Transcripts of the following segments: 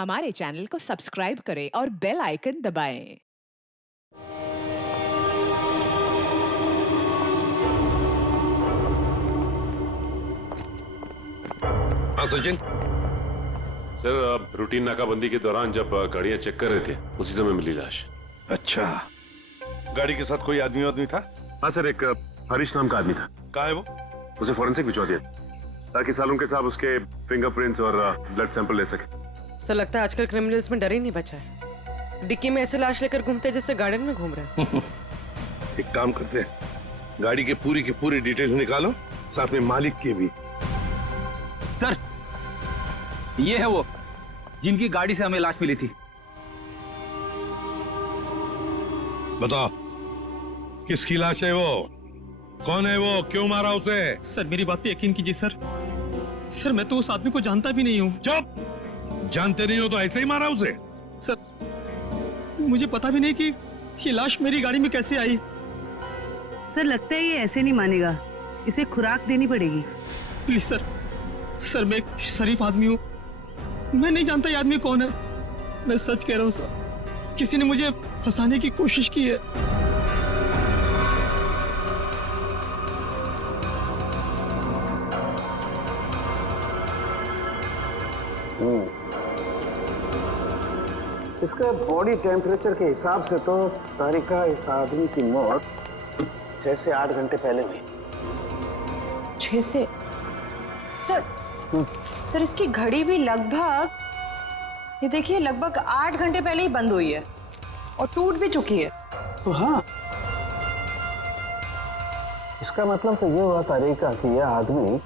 हमारे चैनल को सब्सक्राइब करें और बेल आइकन दबाएं। हाँ सचिन। सर रूटीन नाकाबंदी के दौरान जब गाड़ियां चेक कर रहे थे उसी समय मिली लाश। अच्छा, गाड़ी के साथ कोई आदमी था? हाँ सर, एक हरीश नाम का आदमी था। कहाँ है वो? उसे फॉरेंसिक भिजवा दिया ताकि सालों के साथ उसके फिंगरप्रिंट्स और ब्लड सैंपल ले सके। सर लगता है आजकल क्रिमिनल्स में डर ही नहीं बचा है। डिक्की में ऐसे लाश लेकर घूमते हैं जैसे गार्डन में घूम रहे हैं। एक काम करते हैं, गाड़ी की पूरी डिटेल्स निकालो, साथ में मालिक की भी। सर, ये है वो जिनकी गाड़ी से हमें लाश मिली थी। बताओ, किसकी लाश है वो? कौन है वो? क्यों मारा उसे? सर मेरी बात पे यकीन कीजिए सर। सर मैं तो उस आदमी को जानता भी नहीं हूँ। चुप! जानते नहीं हो तो ऐसे ही मारा उसे? सर मुझे पता भी नहीं कि ये लाश मेरी गाड़ी में कैसे आई। सर लगता है ये ऐसे नहीं मानेगा, इसे खुराक देनी पड़ेगी। प्लीज सर, सर मैं एक शरीफ आदमी हूँ, मैं नहीं जानता ये आदमी कौन है। मैं सच कह रहा हूँ सर, किसी ने मुझे फंसाने की कोशिश की है। इसका बॉडी टेम्परेचर के हिसाब से तो तारिका इस आदमी की मौत 6 से 8 घंटे पहले हुई। 6 से? सर इसकी घड़ी भी लगभग, ये देखिए, लगभग 8 घंटे पहले ही बंद हुई है और टूट भी चुकी है। तो हाँ, इसका मतलब तो ये हुआ तारिका कि यह आदमी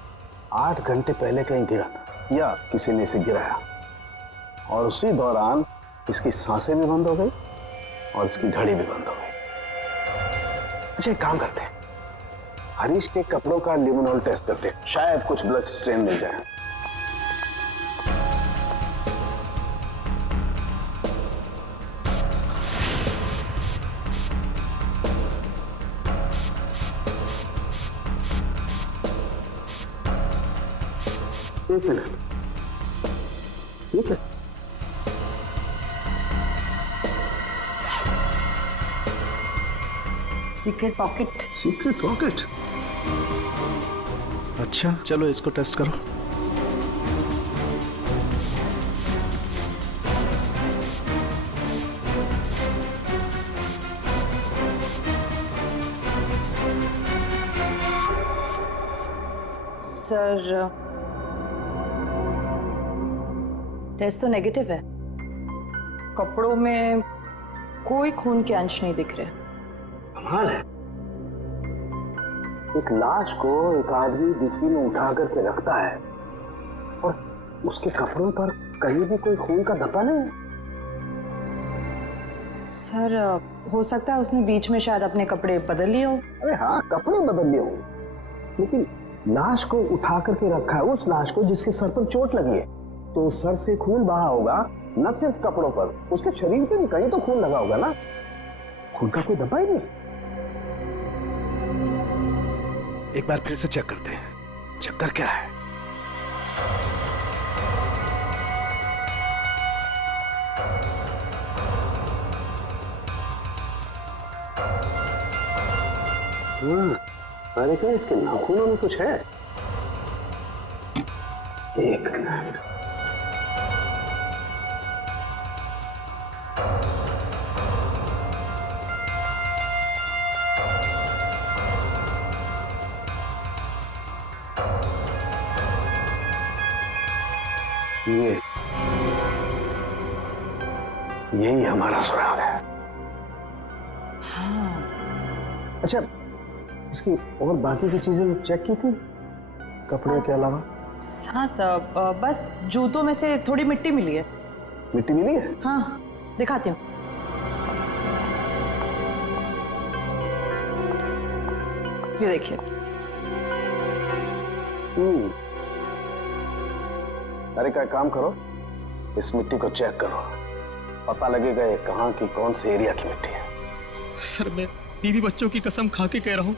8 घंटे पहले कहीं गिरा था या किसी ने इसे गिराया, और उसी दौरान इसकी सांसें भी बंद हो गई और इसकी घड़ी भी बंद हो गई। अच्छा एक काम करते हैं, हरीश के कपड़ों का लिमोनॉल टेस्ट करते हैं, शायद कुछ ब्लड स्ट्रेन मिल जाए। एक मिनट, ठीक है। Secret pocket. Secret pocket? अच्छा चलो इसको टेस्ट करो। सर टेस्ट तो नेगेटिव है, कपड़ों में कोई खून के अंश नहीं दिख रहे। कमाल है, एक लाश को एक आदमी डिक्की में उठा करके रखता है और उसके कपड़ों पर कहीं भी कोई खून का धब्बा नहीं है। सर हो सकता है उसने बीच में शायद अपने कपड़े बदल लिए हो। अरे हाँ, कपड़े बदल लिए होंगे, लेकिन लाश को उठा करके रखा है उस लाश को जिसके सर पर चोट लगी है, तो सर से खून बहा होगा, न सिर्फ कपड़ों पर, उसके शरीर पे भी कहीं तो खून लगा होगा ना। खून का कोई धब्बा ही नहीं। एक बार फिर से चेक करते हैं, चक्कर क्या है। अरे क्या इसके नाखूनों में कुछ है? एक मिनट, यही हमारा सुराग है। हाँ। अच्छा, इसकी और बाकी की चीजें चेक की थी कपड़े के अलावा? हाँ सर, बस जूतों में से थोड़ी मिट्टी मिली है। मिट्टी मिली है? हाँ दिखाती हूँ। ये देखिए। अरे क्या काम करो, इस मिट्टी को चेक करो, पता लगेगा ये कहाँ की कौन से एरिया की मिट्टी है। सर मैं बीवी बच्चों की कसम खा के कह रहा हूँ,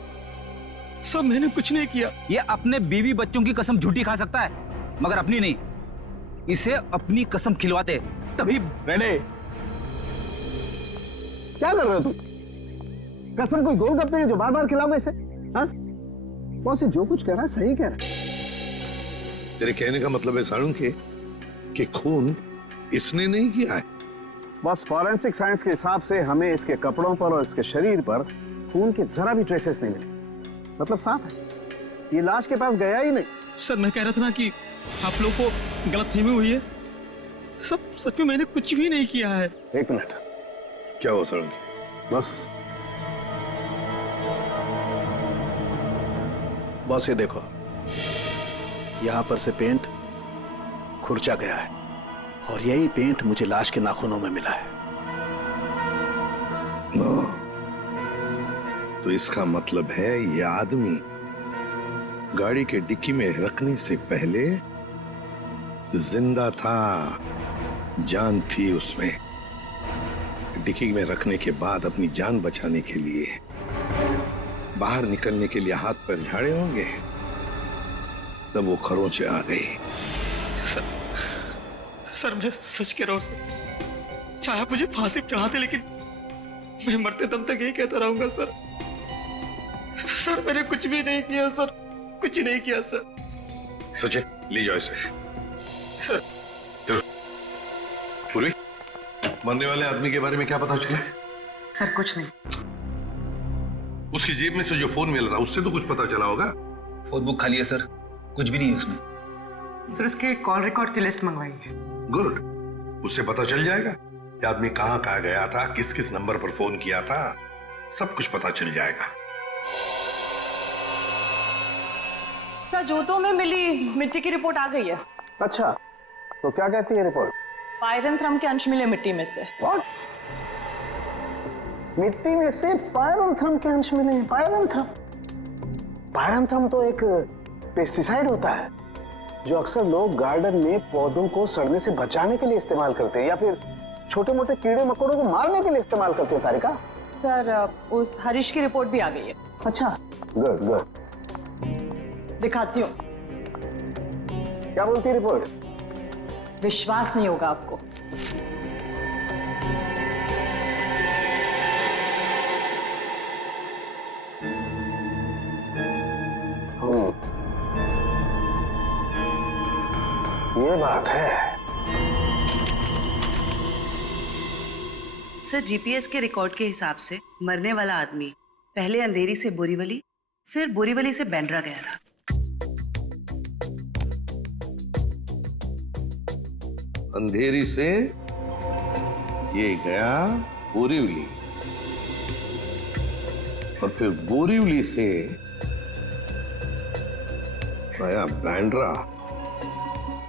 सब मैंने कुछ नहीं किया। ये अपने बीवी बच्चों की कसम झूठी खा सकता है मगर अपनी नहीं। इसे अपनी कसम खिलवाते तभी। रेडे, क्या कर रहे हो तुम? कसम कोई गोलगप्पे है जो बार बार खिलाओगे इसे? हाँ? बॉस जो कुछ कह रहा है सही कह रहा है। तेरे कहने का मतलब है साळुंखे कि खून इसने नहीं किया है? बॉस फॉरेंसिक साइंस के हिसाब से हमें इसके कपड़ों पर और इसके शरीर पर खून के जरा भी ट्रेसेस नहीं मिले। मतलब साफ है, ये लाश के पास गया ही नहीं। सर मैं कह रहा था ना कि आप लोग को गलतफहमी हुई है। सब सच में मैंने कुछ भी नहीं किया है। एक मिनट, क्या हुआ साळुंखे? बॉस ये देखो, यहां पर से पेंट खुरचा गया है और यही पेंट मुझे लाश के नाखूनों में मिला है। तो इसका मतलब है ये आदमी गाड़ी के डिक्की में रखने से पहले जिंदा था, जान थी उसमें। डिक्की में रखने के बाद अपनी जान बचाने के लिए बाहर निकलने के लिए हाथ पर झाड़े होंगे, तब वो खरोंचे आ गई। सर मैं सच कह रहा हूँ सर। चाहे आप मुझे फांसी पर चढ़ाते, लेकिन मैं मरते दम तक यही कहता रहूंगा सर। सर मैंने कुछ भी नहीं किया सर, कुछ नहीं किया सर। सचिन ले जाओ इसे। सर पूरी, मरने वाले आदमी के बारे में क्या पता चला? सर कुछ नहीं। उसकी जेब में से जो फोन मिल रहा उससे तो कुछ पता चला होगा। फोन बुक खाली है सर, कुछ भी नहीं है उसमें। सर उसके कॉल रिकॉर्ड की लिस्ट मंगवाई है। गुड, उससे पता चल जाएगा कि आदमी कहां कहां गया था, किस किस नंबर पर फोन किया था, सब कुछ पता चल जाएगा। सर जूतों में मिली मिट्टी की रिपोर्ट आ गई है। अच्छा, तो क्या कहती है रिपोर्ट? पायरंथ्रम के अंश मिले मिट्टी में से। What? मिट्टी में से पायरंथ्रम के अंश मिले हैं। पायरंथ्रम, पायरंथ्रम तो एक पेस्टिसाइड होता है जो अक्सर लोग गार्डन में पौधों को सड़ने से बचाने के लिए इस्तेमाल करते हैं या फिर छोटे मोटे कीड़े मकोड़ों को मारने के लिए इस्तेमाल करते हैं। तारिका, सर उस हरीश की रिपोर्ट भी आ गई है। अच्छा, गुड गुड। दिखाती हूँ। क्या बोलती है रिपोर्ट? विश्वास नहीं होगा आपको। ये बात है। सर जीपीएस के रिकॉर्ड के हिसाब से मरने वाला आदमी पहले अंधेरी से बोरीवली, फिर बोरीवली से बैंड्रा गया था। अंधेरी से ये गया बोरीवली और फिर बोरीवली से आया बैंड्रा।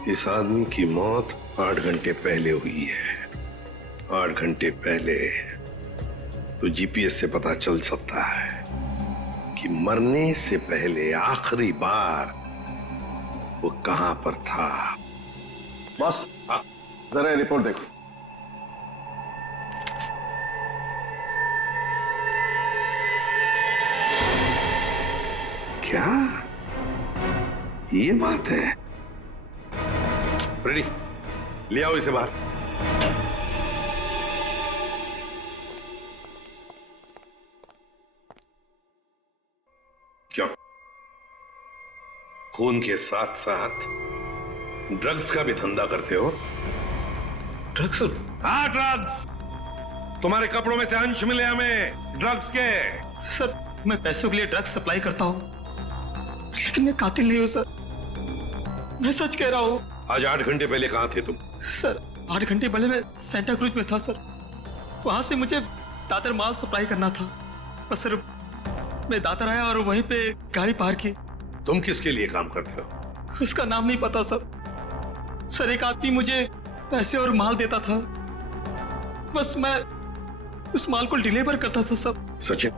इस आदमी की मौत 8 घंटे पहले हुई है। 8 घंटे पहले तो जीपीएस से पता चल सकता है कि मरने से पहले आखिरी बार वो कहां पर था। बॉस, जरा रिपोर्ट देखो। क्या ये बात है? फ्रेडी, ले आओ इसे बाहर। क्यों? खून के साथ साथ ड्रग्स का भी धंधा करते हो? ड्रग्स? हाँ, ड्रग्स। तुम्हारे कपड़ों में से अंश मिले हमें ड्रग्स के। सर मैं पैसों के लिए ड्रग्स सप्लाई करता हूँ, लेकिन मैं कातिल नहीं हूँ सर। मैं सच कह रहा हूँ। आज 8 घंटे पहले कहां थे तुम? सर 8 घंटे पहले मैं सेंटा क्रूज में था सर। वहां से मुझे दादर माल सप्लाई करना था, बस सर मैं दादर आया और वहीं पे गाड़ी पार्क की। तुम किसके लिए काम करते हो? उसका नाम नहीं पता सर। सर एक आदमी मुझे पैसे और माल देता था, बस मैं उस माल को डिलीवर करता था सब। सचिन,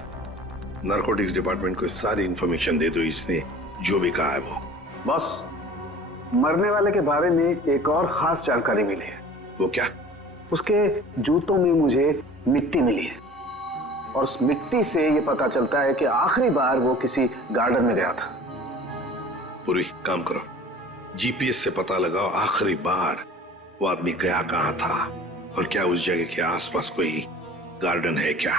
नारकोटिक्स डिपार्टमेंट को सारी इंफॉर्मेशन दे दो, इसने जो भी कहा है वो। बॉस, मरने वाले के बारे में एक और खास जानकारी मिली है। वो क्या? उसके जूतों में मुझे मिट्टी मिली है और उस मिट्टी से ये पता चलता है कि आखिरी बार वो किसी गार्डन में गया था। पूरी काम करो, जीपीएस से पता लगाओ आखिरी बार वो आदमी गया कहाँ था और क्या उस जगह के आसपास कोई गार्डन है क्या?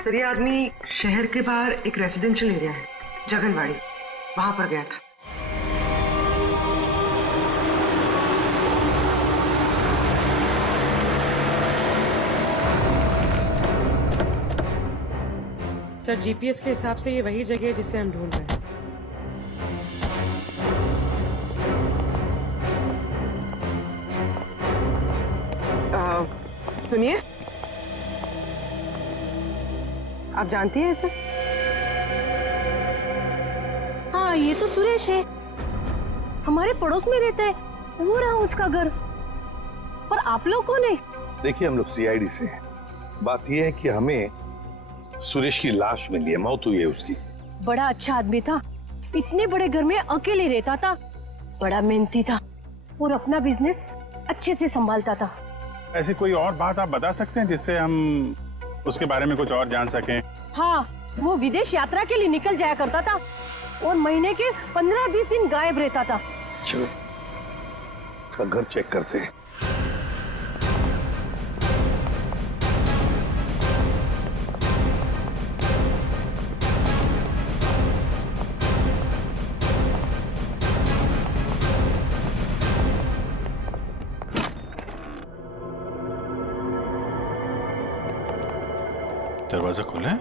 सर ये आदमी शहर के बाहर एक रेजिडेंशियल एरिया है जगनवाड़ी, वहां पर गया था। सर जीपीएस के हिसाब से ये वही जगह है जिसे हम ढूंढ रहे हैं। सुनिए, आप जानती हैं इसे? हाँ, ये तो सुरेश है, हमारे पड़ोस में रहता है, वो रहा उसका घर। पर आप लोग कौन है? देखिए, हम लोग सीआईडी से हैं। बात यह है कि हमें सुरेश की लाश मिली है, मौत हुई है उसकी। बड़ा अच्छा आदमी था, इतने बड़े घर में अकेले रहता था, बड़ा मेहनती था और अपना बिजनेस अच्छे से संभालता था। ऐसी कोई और बात आप बता सकते हैं जिससे हम उसके बारे में कुछ और जान सकें? हाँ, वो विदेश यात्रा के लिए निकल जाया करता था और महीने के 15-20 दिन गायब रहता था। चलो, उसका घर चेक करते हैं। दरवाजा खोला है?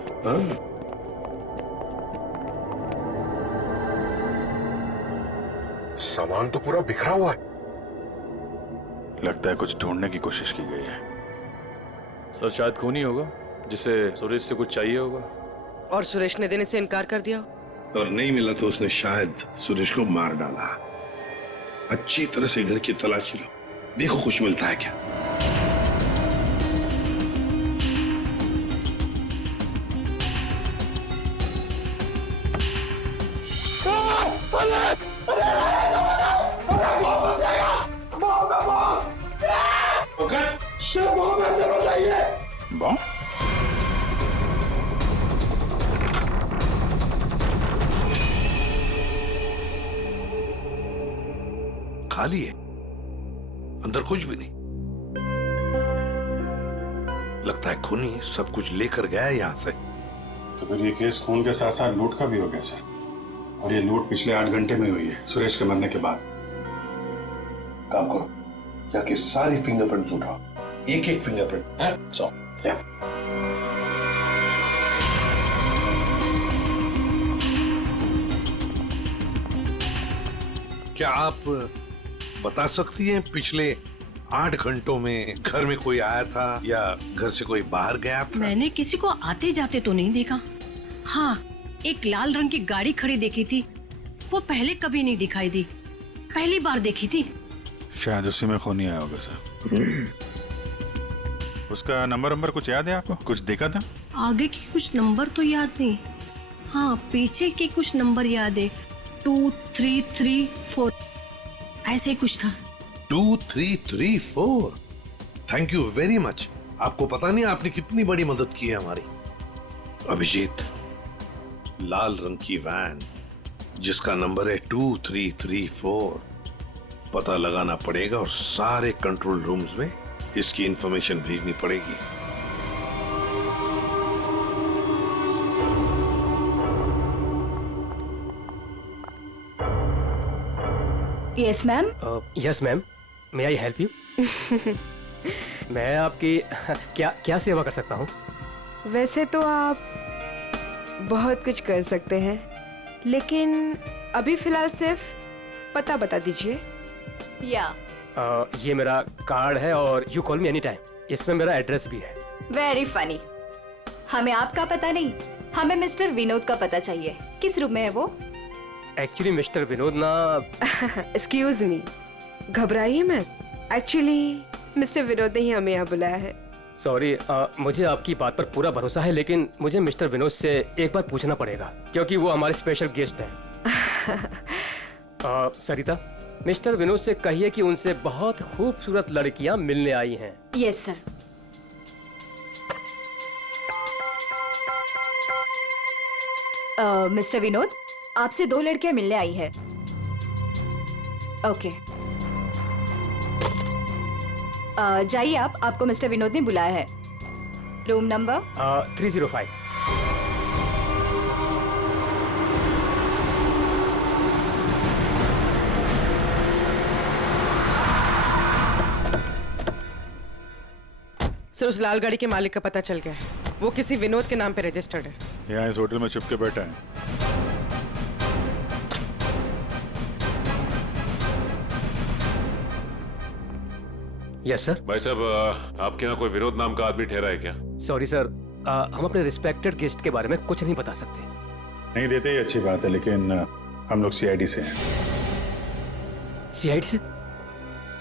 सामान तो पूरा बिखरा हुआ है। लगता है कुछ ढूंढने की कोशिश की गई है। सर शायद खून ही होगा जिसे सुरेश से कुछ चाहिए होगा। और सुरेश ने देने से इनकार कर दिया। और नहीं मिला तो उसने शायद सुरेश को मार डाला। अच्छी तरह से घर की तलाशी लो, देखो कुछ मिलता है क्या। खाली है, अंदर कुछ भी नहीं। लगता है खूनी सब कुछ लेकर गया है यहां से। तो फिर ये केस खून के साथ साथ लूट का भी हो गया सर। और ये लूट पिछले 8 घंटे में हुई है, सुरेश के मरने के बाद। काम करो, जाके सारी फिंगरप्रिंट उठाओ, एक फिंगरप्रिंट है। क्या आप बता सकती हैं पिछले 8 घंटों में घर में कोई आया था या घर से कोई बाहर गया था? मैंने किसी को आते जाते तो नहीं देखा। हाँ, एक लाल रंग की गाड़ी खड़ी देखी थी, वो पहले कभी नहीं दिखाई दी, पहली बार देखी थी। शायद उसी में खूनी आया होगा सर। उसका नंबर कुछ याद है आपको? कुछ देखा था? आगे के कुछ नंबर तो याद नहीं, हाँ पीछे के कुछ नंबर याद है, 2334 ऐसे कुछ था। 2334। Thank you very much. आपको पता नहीं आपने कितनी बड़ी मदद की है हमारी। अभिजीत, लाल रंग की वैन जिसका नंबर है 2334, पता लगाना पड़ेगा और सारे कंट्रोल रूम्स में इसकी इंफॉर्मेशन भेजनी पड़ेगी। Yes ma'am. Yes ma'am, may I help you? मैं आपकी क्या सेवा कर सकता हूँ? वैसे तो आप बहुत कुछ कर सकते हैं, लेकिन अभी फिलहाल सिर्फ पता बता दीजिए। ये मेरा कार्ड है और you call me any time. इसमें मेरा एड्रेस भी है। Very funny. हमें आपका पता नहीं, हमें मिस्टर विनोद का पता चाहिए। किस रूम में है वो? एक्चुअली मिस्टर विनोद ना। एक्सक्यूज मी, घबराइए मत। एक्चुअली मिस्टर विनोद ने ही हमें यहाँ बुलाया है। सॉरी, मुझे आपकी बात पर पूरा भरोसा है, लेकिन मुझे मिस्टर विनोद से एक बार पूछना पड़ेगा क्योंकि वो हमारे स्पेशल गेस्ट हैं। सरिता, मिस्टर विनोद से कहिए कि उनसे बहुत खूबसूरत लड़कियां मिलने आई हैं। Yes sir. मिस्टर विनोद, आपसे 2 लड़कियां मिलने आई है। ओके, जाइए आप, आपको मिस्टर विनोद ने बुलाया है। Room number 305। सर, उस लाल गाड़ी के मालिक का पता चल गया है। वो किसी विनोद के नाम पे रजिस्टर्ड है। यहाँ इस होटल में छुप के बैठा है। Yes sir. भाई साहब, आपके यहाँ कोई विनोद नाम का आदमी ठहरा है क्या? सॉरी सर, हम अपने रिस्पेक्टेड गेस्ट के बारे में कुछ नहीं बता सकते। नहीं देते, ये अच्छी बात है, लेकिन हम लोग सीआईडी से हैं। सीआईडी से?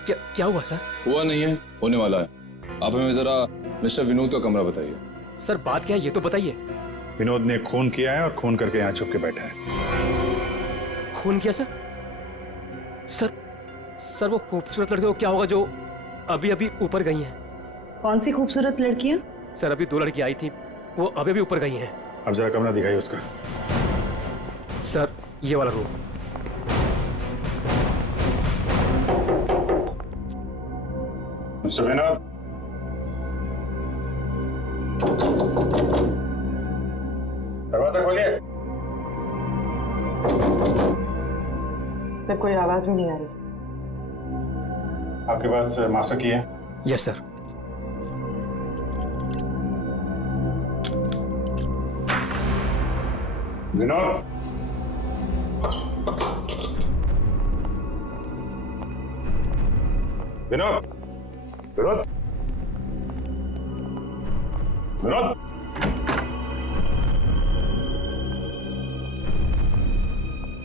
क्या हुआ सर? हुआ नहीं है, होने वाला है। आप हमें जरा मिस्टर विनोद का कमरा बताइए। सर बात क्या है ये तो बताइए। विनोद ने खून किया है और खून करके यहाँ छुप के बैठा है। खून किया सर? सर वो खूबसूरत लड़की को क्या होगा जो अभी अभी ऊपर गई हैं? कौन सी खूबसूरत लड़कियां? सर अभी 2 लड़की आई थी, वो अभी अभी ऊपर गई हैं। अब जरा कमरा दिखाइए उसका। सर ये वाला रूम। मिस्टर विनोद, दरवाजा खोलिए। सर कोई आवाज भी नहीं आ रही। आपके पास मास्टर की है? Yes sir. विनोद, विनोद, विनोद, विनोद।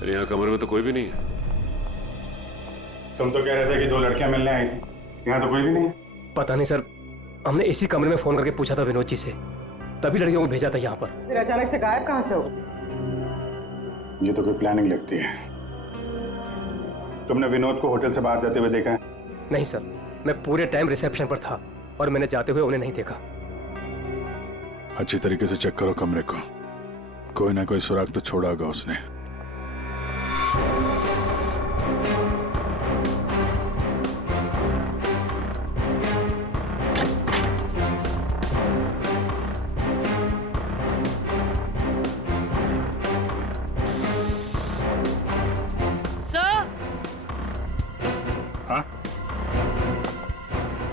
अरे यहाँ कमरे में तो कोई भी नहीं है। तुम तो कह रहे थे कि 2 लड़कियां मिलने आई थी, यहाँ तो कोई भी नहीं है। पता नहीं सर, हमने इसी कमरे में फोन करके पूछा था विनोद जी से, तभी लड़कियों को भेजा था यहाँ पर। फिर अचानक से गायब कहाँ से हो? ये तो कोई प्लानिंग लगती है। तुमने विनोद को होटल से बाहर जाते हुए देखा है? नहीं सर, मैं पूरे टाइम रिसेप्शन पर था और मैंने जाते हुए उन्हें नहीं देखा। अच्छी तरीके से चेक करो कमरे को, कोई ना कोई सुराग तो छोड़ा होगा उसने।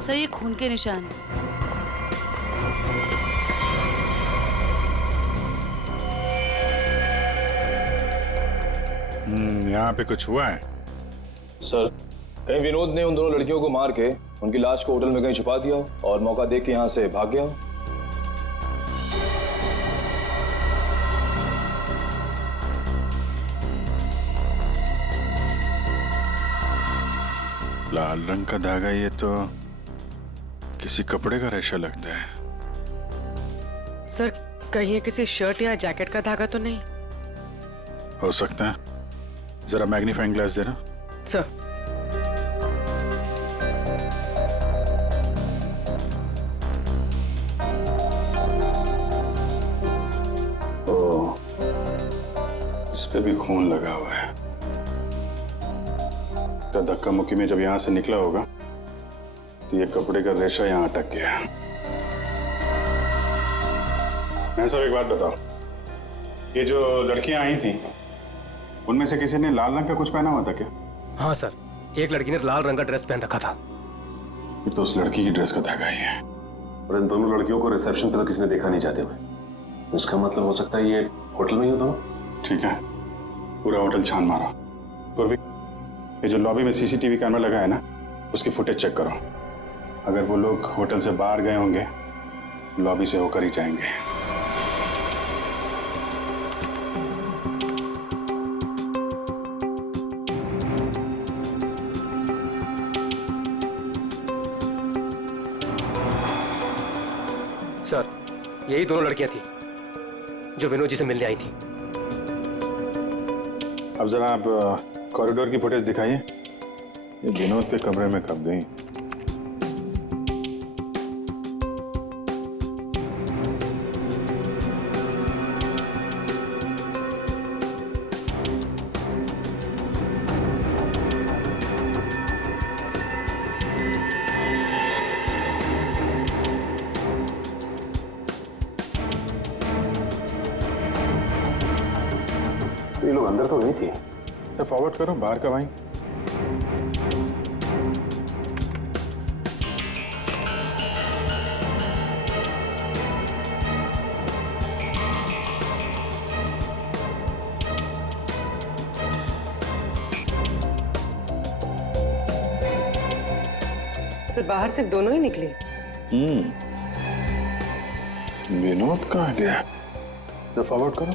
सर ये खून के निशान है। यहाँ पे कुछ हुआ है? सर, कहीं विनोद ने उन दोनों लड़कियों को मार के उनकी लाश को होटल में कहीं छुपा दिया हो और मौका देख के यहाँ से भाग गया हो। लाल रंग का धागा, ये तो किसी कपड़े का रेशा लगता है। सर कहीं ये किसी शर्ट या जैकेट का धागा तो नहीं? हो सकता है, जरा मैग्नीफाइंग ग्लास देना। सर ओ, इस पे भी खून लगा हुआ है। तो धक्का मुक्की में जब यहां से निकला होगा तो ये कपड़े का रेशा यहां अटक गया। मैं सब एक बात बताओ, ये जो लड़कियां आई थी उनमें से किसी ने लाल रंग का कुछ पहना हुआ था क्या? हाँ सर, एक लड़की ने लाल रंग का ड्रेस पहन रखा था। फिर तो उस लड़की की ड्रेस का धागा ही है। और इन दोनों लड़कियों को रिसेप्शन पे तो किसी ने देखा नहीं जाते हुए। इसका मतलब हो सकता है ये होटल में ही होता हो। ठीक है, पूरा होटल छान मारो। पूर्वी, ये जो लॉबी में सीसीटीवी कैमरा लगा है ना, उसकी फुटेज चेक करो। अगर वो लोग होटल से बाहर गए होंगे, लॉबी से होकर ही जाएंगे। सर यही दोनों लड़कियां थी जो विनोद जी से मिलने आई थी। अब जरा आप कॉरिडोर की फुटेज दिखाइए। ये विनोद के कमरे में कब गई? ये लोग अंदर तो नहीं थी। अच्छा फॉरवर्ड करो, बाहर कब आई? सर बाहर सिर्फ दोनों ही निकले। विनोद कहाँ गया? तो फॉरवर्ड करो।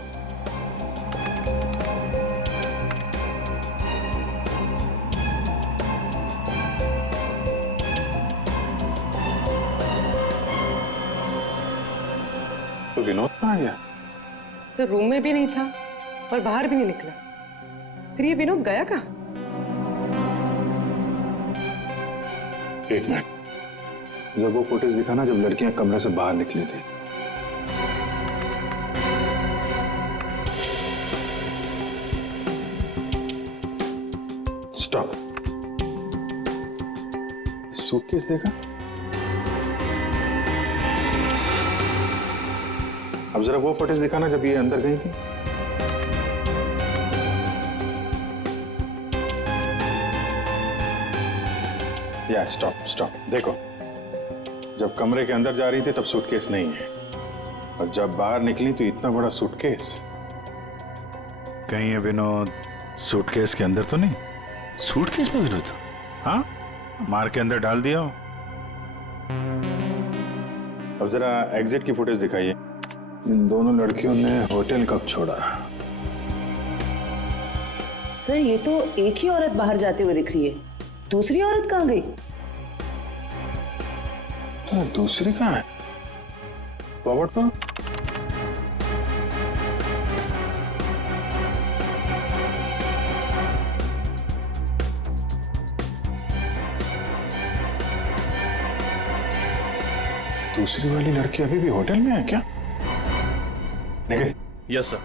तो विनोद कहाँ गया? सर रूम में भी नहीं था और बाहर भी नहीं निकला। फिर ये विनोद गया कहाँ? एक मिनट, जब वो फुटेज दिखाना जब लड़कियां कमरे से बाहर निकली थी। स्टॉप। सूटकेस देखा? अब जरा वो फुटेज दिखाना जब ये अंदर गई थी। या स्टॉप स्टॉप, देखो जब कमरे के अंदर जा रही थी तब सूटकेस नहीं है, और जब बाहर निकली तो इतना बड़ा सूटकेस। कहीं ये विनोद सूटकेस के अंदर तो नहीं? सूटकेस में विनोद? हाँ, मार के अंदर डाल दिया हो। अब जरा एग्जिट की फुटेज दिखाइए। इन दोनों लड़कियों ने होटल कब छोड़ा? सर ये तो एक ही औरत बाहर जाते हुए दिख रही है, दूसरी औरत कहाँ गई? दूसरी कहाँ है? फॉरवर्ड करो। दूसरी वाली लड़की अभी भी होटल में है क्या? निखिल। Yes sir.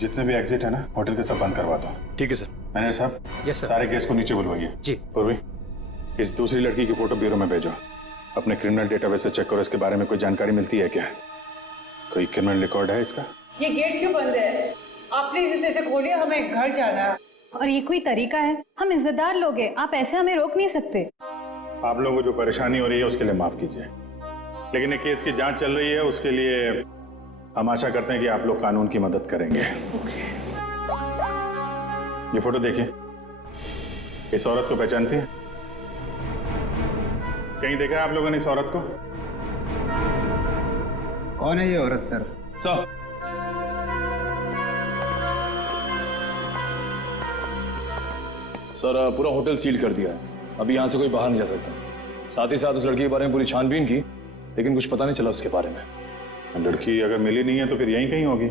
जितने भी एग्जिट है ना होटल के सब बंद करवा दो। ठीक है सर। मैनेजर साहब। Yes sir. सारे केस को नीचे बुलवाइए। जी। पूर्वी, इस दूसरी लड़की की फोटो ब्यूरो में भेजो। अपने क्रिमिनल डेटाबेस से चेक करो, इसके बारे में कोई जानकारी मिलती है क्या? कोई क्रिमिनल रिकॉर्ड है इसका? ये गेट क्यों बंद है? आप प्लीज इसे खोलिए, हमें घर जाना है। और ये कोई तरीका है? हम इज्जतदार लोग हैं, आप ऐसे हमें रोक नहीं सकते। आप लोगों को जो परेशानी हो रही है उसके लिए माफ कीजिए, लेकिन ये केस की जांच चल रही है, उसके लिए हम आशा करते हैं कि आप लोग कानून की मदद करेंगे। ये फोटो देखिए, इस औरत को पहचानती है? कहीं देखा है आप लोगों ने इस औरत को? कौन है ये औरत सर? सर पूरा होटल सील कर दिया है, अभी यहाँ से कोई बाहर नहीं जा सकता। साथ ही साथ उस लड़की के बारे में पूरी छानबीन की, लेकिन कुछ पता नहीं चला उसके बारे में। लड़की अगर मिली नहीं है तो फिर यहीं कहीं होगी।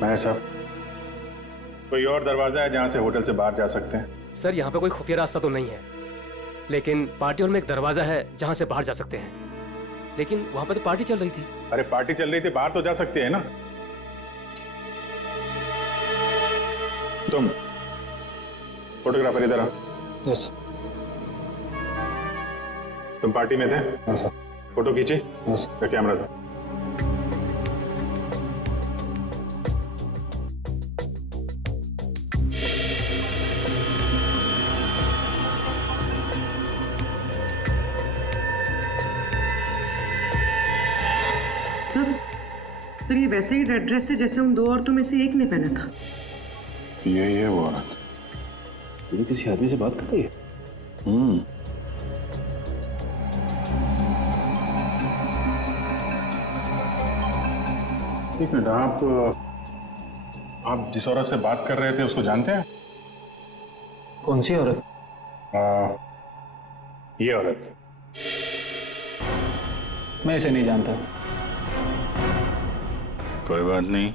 मैनेजर साहब, कोई और दरवाजा है जहां से होटल से बाहर जा सकते हैं? सर यहाँ पे कोई खुफिया रास्ता तो नहीं है, लेकिन पार्टी हॉल में एक दरवाजा है जहां से बाहर जा सकते हैं, लेकिन वहां पे तो पार्टी चल रही थी। अरे पार्टी चल रही थी, बाहर तो जा सकते हैं ना। तुम फोटोग्राफर इधर आओ। यस। तुम पार्टी में थे? हाँ सर। फोटो खींची? यस। कैमरा दो। सर ये वैसे ही रेड ड्रेस है जैसे उन दो औरतों में से एक ने पहना था। ये है वो औरत। ये किसी आदमी से बात कर रही है। एक मिनट, आप जिस औरत से बात कर रहे थे उसको जानते हैं? कौन सी औरत? ये औरत। मैं इसे नहीं जानता। कोई बात नहीं,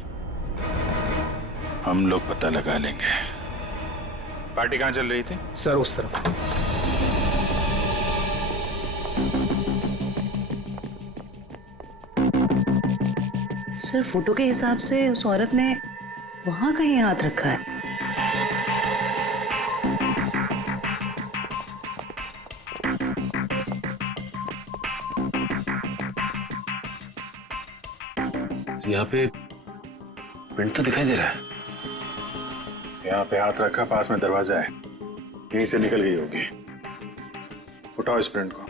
हम लोग पता लगा लेंगे। पार्टी कहाँ चल रही थी? सर उस तरफ। सर फोटो के हिसाब से उस औरत ने वहां कहीं हाथ रखा है। यहाँ पे प्रिंट तो दिखाई दे रहा है। यहाँ पे हाथ रखा, पास में दरवाजा है, यहीं से निकल गई होगी। उठाओ इस प्रिंट को।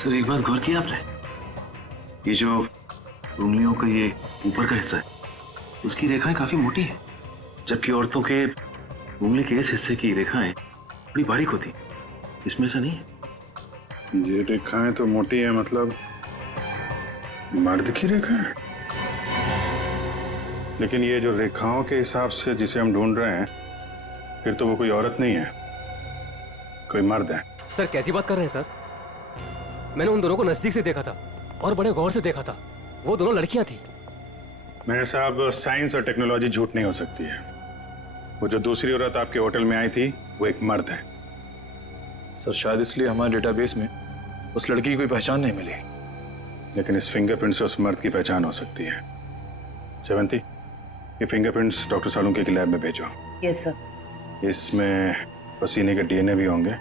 सर एक बात गौर किया आपने, ये जो उंगलियों का ये ऊपर का हिस्सा है उसकी रेखाएं काफी मोटी है, जबकि औरतों के उंगली के इस हिस्से की रेखाएं बड़ी बारीक होती। इसमें ऐसा नहीं है। ये रेखाएं तो मोटी है, मतलब मर्द की रेखाएं। लेकिन ये जो रेखाओं के हिसाब से जिसे हम ढूंढ रहे हैं, फिर तो वो कोई औरत नहीं है, कोई मर्द है। सर कैसी बात कर रहे हैं सर? मैंने उन दोनों को नजदीक से देखा था और बड़े गौर से देखा था। वो दोनों लड़कियां थी। मेरे साहब, साइंस और टेक्नोलॉजी झूठ नहीं हो सकती है। वो जो दूसरी औरत आपके होटल में आई थी वो एक मर्द है। सर शायद इसलिए हमारे डेटाबेस में उस लड़की की कोई पहचान नहीं मिली। लेकिन इस फिंगरप्रिंट से उस मर्द की पहचान हो सकती है। जयवंती, ये फिंगरप्रिंट्स डॉक्टर सालुंके की लैब में भेजो। Yes sir. इसमें पसीने के डीएनए भी होंगे,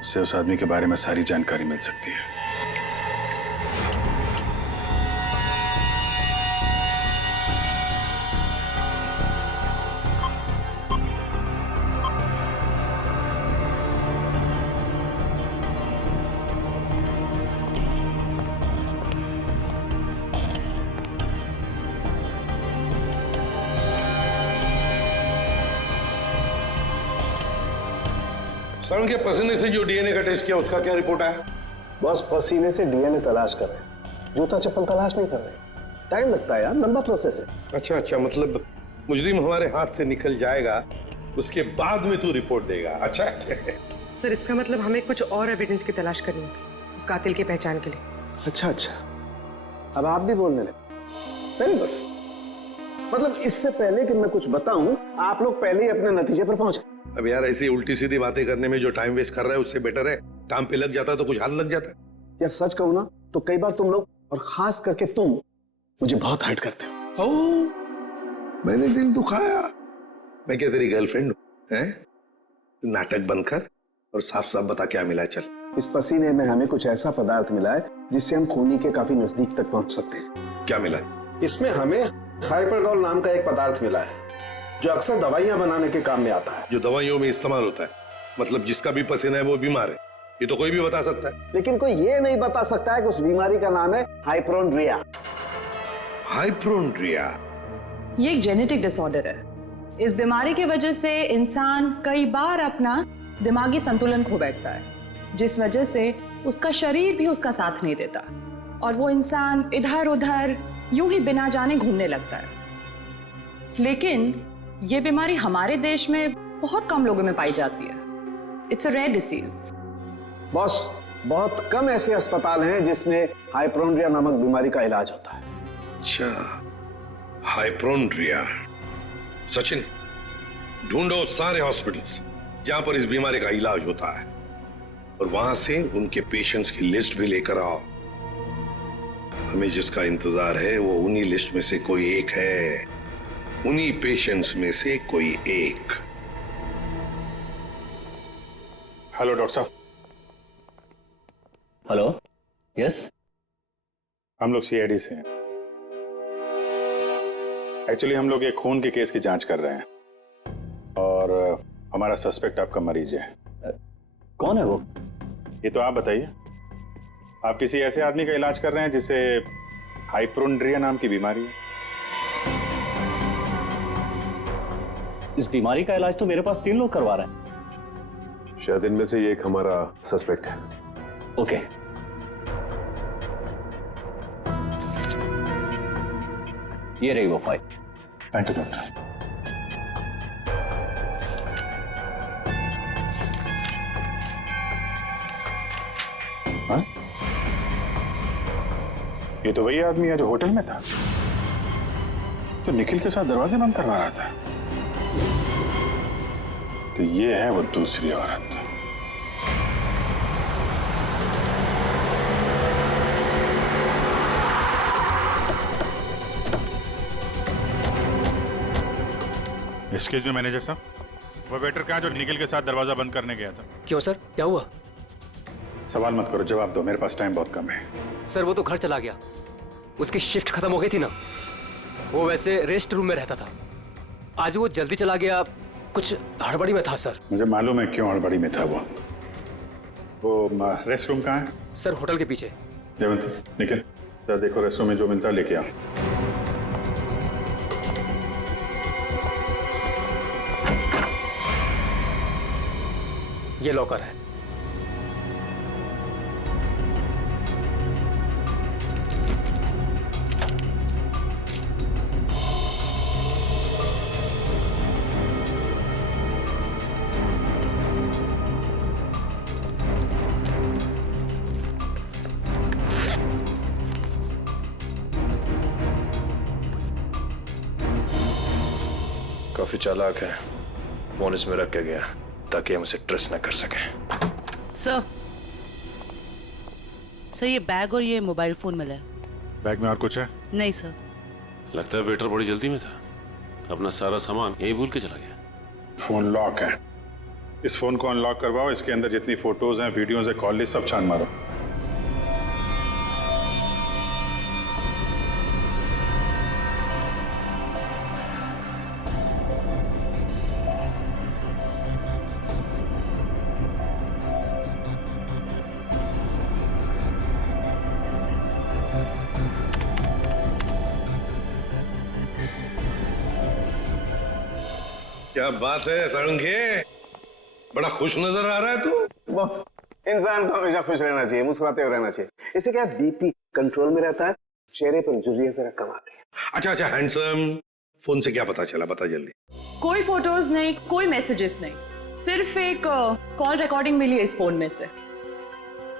उससे उस आदमी के बारे में सारी जानकारी मिल सकती है। सर के पसीने से जो डीएनए का टेस्ट किया उसका क्या रिपोर्ट आया? बस पसीने से डीएनए तलाश कर रहे हैं, जूता चप्पल तलाश नहीं कर रहे। टाइम लगता है यार, लंबा प्रोसेस है। अच्छा अच्छा, मतलब मुजरिम हमारे हाथ से निकल जाएगा, उसके बाद में तू रिपोर्ट देगा। अच्छा सर इसका मतलब हमें कुछ और एविडेंस की तलाश करनी होगी उस कातिल की पहचान के लिए। अच्छा अच्छा, अब आप भी बोलने लगे। Very good. मतलब इससे पहले कि मैं कुछ बताऊं, आप लोग पहले ही अपने नतीजे पर पहुंच गए। अब यार ऐसी उल्टी सीधी बातें करने में जो टाइम वेस्ट कर रहा है उससे बेटर है काम पे लग जाता तो कुछ हाल लग जाता। यार सच कहूं ना तो कई बार तुम लोग, और खास करके तुम, मुझे बहुत हर्ट करते हो। मैंने दिल दुखाया? मैं क्या तेरी गर्लफ्रेंड हूं? हैं? नाटक बंद कर और साफ साफ बता क्या मिला। चल। इस पसीने में हमें कुछ ऐसा पदार्थ मिला है जिससे हम खूनी के काफी नजदीक तक पहुंच सकते हैं। क्या मिला? इसमें हमें हाइपरडोल नाम का एक पदार्थ मिला है जो अक्सर दवाइयां बनाने के काम में आता है। जो दवाइयों में इस्तेमाल होता है, मतलब जिसका भी पसीना है वो बीमार है, ये तो कोई भी बता सकता है। लेकिन कोई ये नहीं बता सकता है कि उस बीमारी का नाम है हाइपोक्रोंड्रिया। हाइपोक्रोंड्रिया ये एक जेनेटिक डिसऑर्डर है। इस बीमारी की वजह से इंसान कई बार अपना दिमागी संतुलन खो बैठता है, जिस वजह से उसका शरीर भी उसका साथ नहीं देता और वो इंसान इधर उधर यूं ही बिना जाने घूमने लगता है। लेकिन ये बीमारी हमारे देश में बहुत कम लोगों में पाई जाती है। It's a rare disease. Boss, बहुत कम ऐसे अस्पताल हैं जिसमें हाइपोक्रोंड्रिया नामक बीमारी का इलाज होता है। अच्छा, हाइपोक्रोंड्रिया। सचिन, ढूंढो सारे हॉस्पिटल्स जहां पर इस बीमारी का इलाज होता है और वहां से उनके पेशेंट्स की लिस्ट भी लेकर आओ। हमें जिसका इंतजार है वो उन्हीं लिस्ट में से कोई एक है, उन्हीं पेशेंट्स में से कोई एक। हेलो डॉक्टर साहब। Hello, yes. हम लोग सीआईडी से हैं। एक्चुअली हम लोग एक खून के केस की जांच कर रहे हैं और हमारा सस्पेक्ट आपका मरीज है। कौन है वो? ये तो आप बताइए। आप किसी ऐसे आदमी का इलाज कर रहे हैं जिसे हाइपोन्ड्रिया नाम की बीमारी है? इस बीमारी का इलाज तो मेरे पास 3 लोग करवा रहे हैं। शायद इनमें से ये एक हमारा सस्पेक्ट है। ओके। ये रही वो फाइल। Thank you doctor. हाँ? ये तो वही आदमी है जो होटल में था, तो निखिल के साथ दरवाजे बंद करवा रहा था। तो ये है वो दूसरी औरत। एक्सक्यूज मी मैनेजर साहब, वो वेटर कहाँ जो निखिल के साथ दरवाजा बंद करने गया था? क्यों सर, क्या हुआ? सवाल मत करो, जवाब दो, मेरे पास टाइम बहुत कम है। सर वो तो घर चला गया, उसकी शिफ्ट खत्म हो गई थी ना। वो वैसे रेस्ट रूम में रहता था, आज वो जल्दी चला गया, कुछ हड़बड़ी में था सर। मुझे मालूम है क्यों हड़बड़ी में था वो रेस्ट रूम कहाँ है? सर होटल के पीछे। जयवंती, निखिल जरा देखो रेस्ट रूम में जो मिलता है लेके आओ। ये लॉकर है। काफी चालाक है, फोन इसमें रख के गया ताकि हम उसे ट्रेस न कर सके। सर ये बैग और ये मोबाइल फोन मिला है। बैग में और कुछ है? नहीं सर। लगता है वेटर बड़ी जल्दी में था, अपना सारा सामान यही भूल के चला गया। फोन लॉक है, इस फोन को अनलॉक करवाओ, इसके अंदर जितनी फोटोज हैं, वीडियोज है, कॉल लिस्ट सब छान मारो। क्या बात है सारंगे, बड़ा खुश नजर आ रहा है तू। बॉस, इंसान को हमेशा खुश रहना चाहिए, मुस्कुराते हुए रहना चाहिए। इससे क्या बीपी कंट्रोल में रहता है, चेहरे पर झुर्रियां जरा कम आती है। अच्छा हैंडसम, फोन से क्या पता चला, बता जल्दी। कोई फोटोज नहीं, कोई मैसेजेस नहीं, सिर्फ एक कॉल रिकॉर्डिंग मिली है इस फोन में से।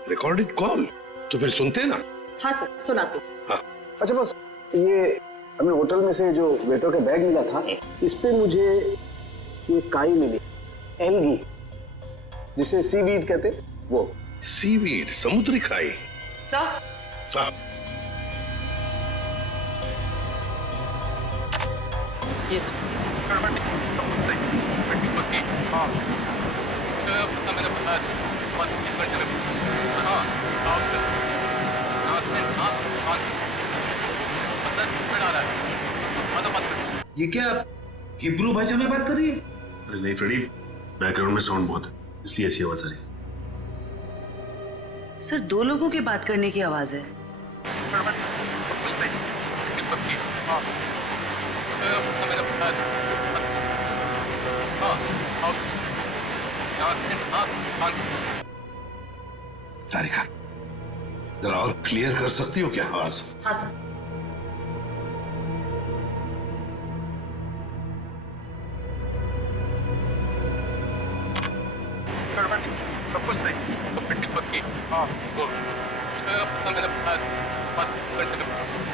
Recorded call? तो फिर सुनते ना। हाँ सर, सुनाती। हाँ। अच्छा बॉस, ये हमें होटल में से जो वेटर का बैग मिला था, इस पे मुझे ये काई मिली, एल्गी, जिसे सीवीड कहते, वो। सीवीड, समुद्री काई? सर। हाँ। यस। ये क्या हिब्रू भाषा में बात कर रही है? अरे नहीं फ्रेडी, बैकग्राउंड में साउंड बहुत है, इसलिए ऐसी आवाज आ रही है। सर 2 लोगों के बात करने की आवाज है। तारिका, जरा और क्लियर कर सकती हो क्या आवाज? हाँ सर।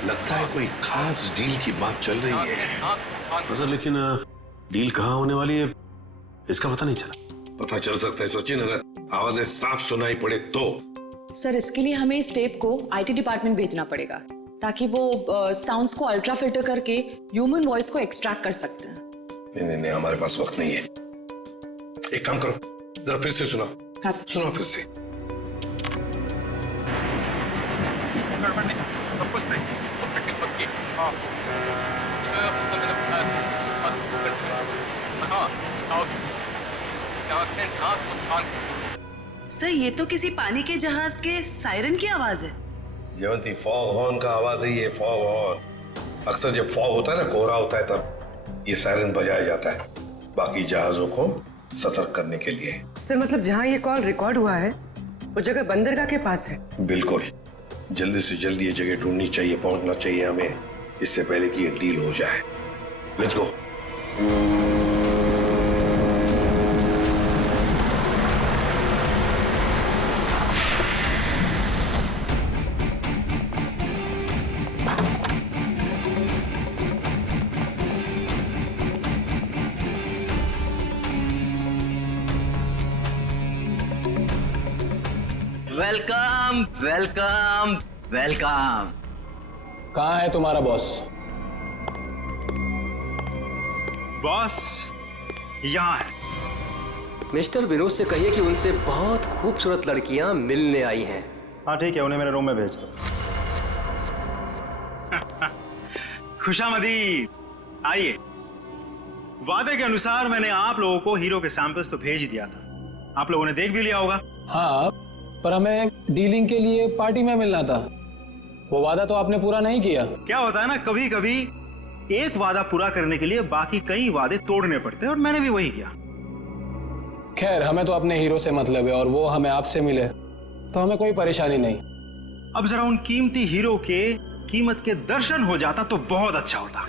लगता है कोई खास डील की बात चल रही है। सर लेकिन डील कहाँ होने वाली है इसका पता नहीं चला। पता चल सकता है सचिन, अगर आवाजें साफ सुनाई पड़े तो। सर इसके लिए हमें इस टेप को आईटी डिपार्टमेंट भेजना पड़ेगा, ताकि वो साउंड्स को अल्ट्रा फिल्टर करके ह्यूमन वॉइस को एक्सट्रैक्ट कर सकते हैं। नहीं, हमारे पास वक्त नहीं है। एक काम करो, जरा फिर से सुनाओ। हाँ सुनाओ फिर से। कुछ नहीं, सर ये तो किसी पानी के जहाज के सायरन की आवाज है। जयवंती, फॉग हॉर्न का आवाज है ये, फॉग हॉर्न। अक्सर जब फॉग होता है ना, कोहरा होता है, तब ये सायरन बजाया जाता है बाकी जहाजों को सतर्क करने के लिए। सर मतलब जहाँ ये कॉल रिकॉर्ड हुआ है वो जगह बंदरगाह के पास है? बिल्कुल, जल्दी से जल्दी ये जगह ढूंढनी चाहिए, पहुंचना चाहिए हमें, इससे पहले कि ये डील हो जाए। Let's go. Welcome welcome welcome. कहाँ है तुम्हारा बॉस? बॉस यहाँ है। मिस्टर विनोद से कहिए कि उनसे बहुत खूबसूरत लड़कियां मिलने आई हैं। हाँ ठीक है, उन्हें मेरे रूम में भेज दो। खुशामदीद, आइए। वादे के अनुसार मैंने आप लोगों को हीरो के सैंपल्स तो भेज ही दिया था, आप लोगों ने देख भी लिया होगा। हाँ, पर हमें डीलिंग के लिए पार्टी में मिलना था। वो वादा तो आपने पूरा नहीं किया। क्या होता है ना, कभी कभी एक वादा पूरा करने के लिए बाकी कई वादे तोड़ने पड़ते हैं, और मैंने भी वही किया। खैर, हमें तो अपने हीरो से मतलब है और वो हमें आपसे मिले तो हमें कोई परेशानी नहीं। अब जरा उन कीमती हीरो के कीमत के दर्शन हो जाता तो बहुत अच्छा होता।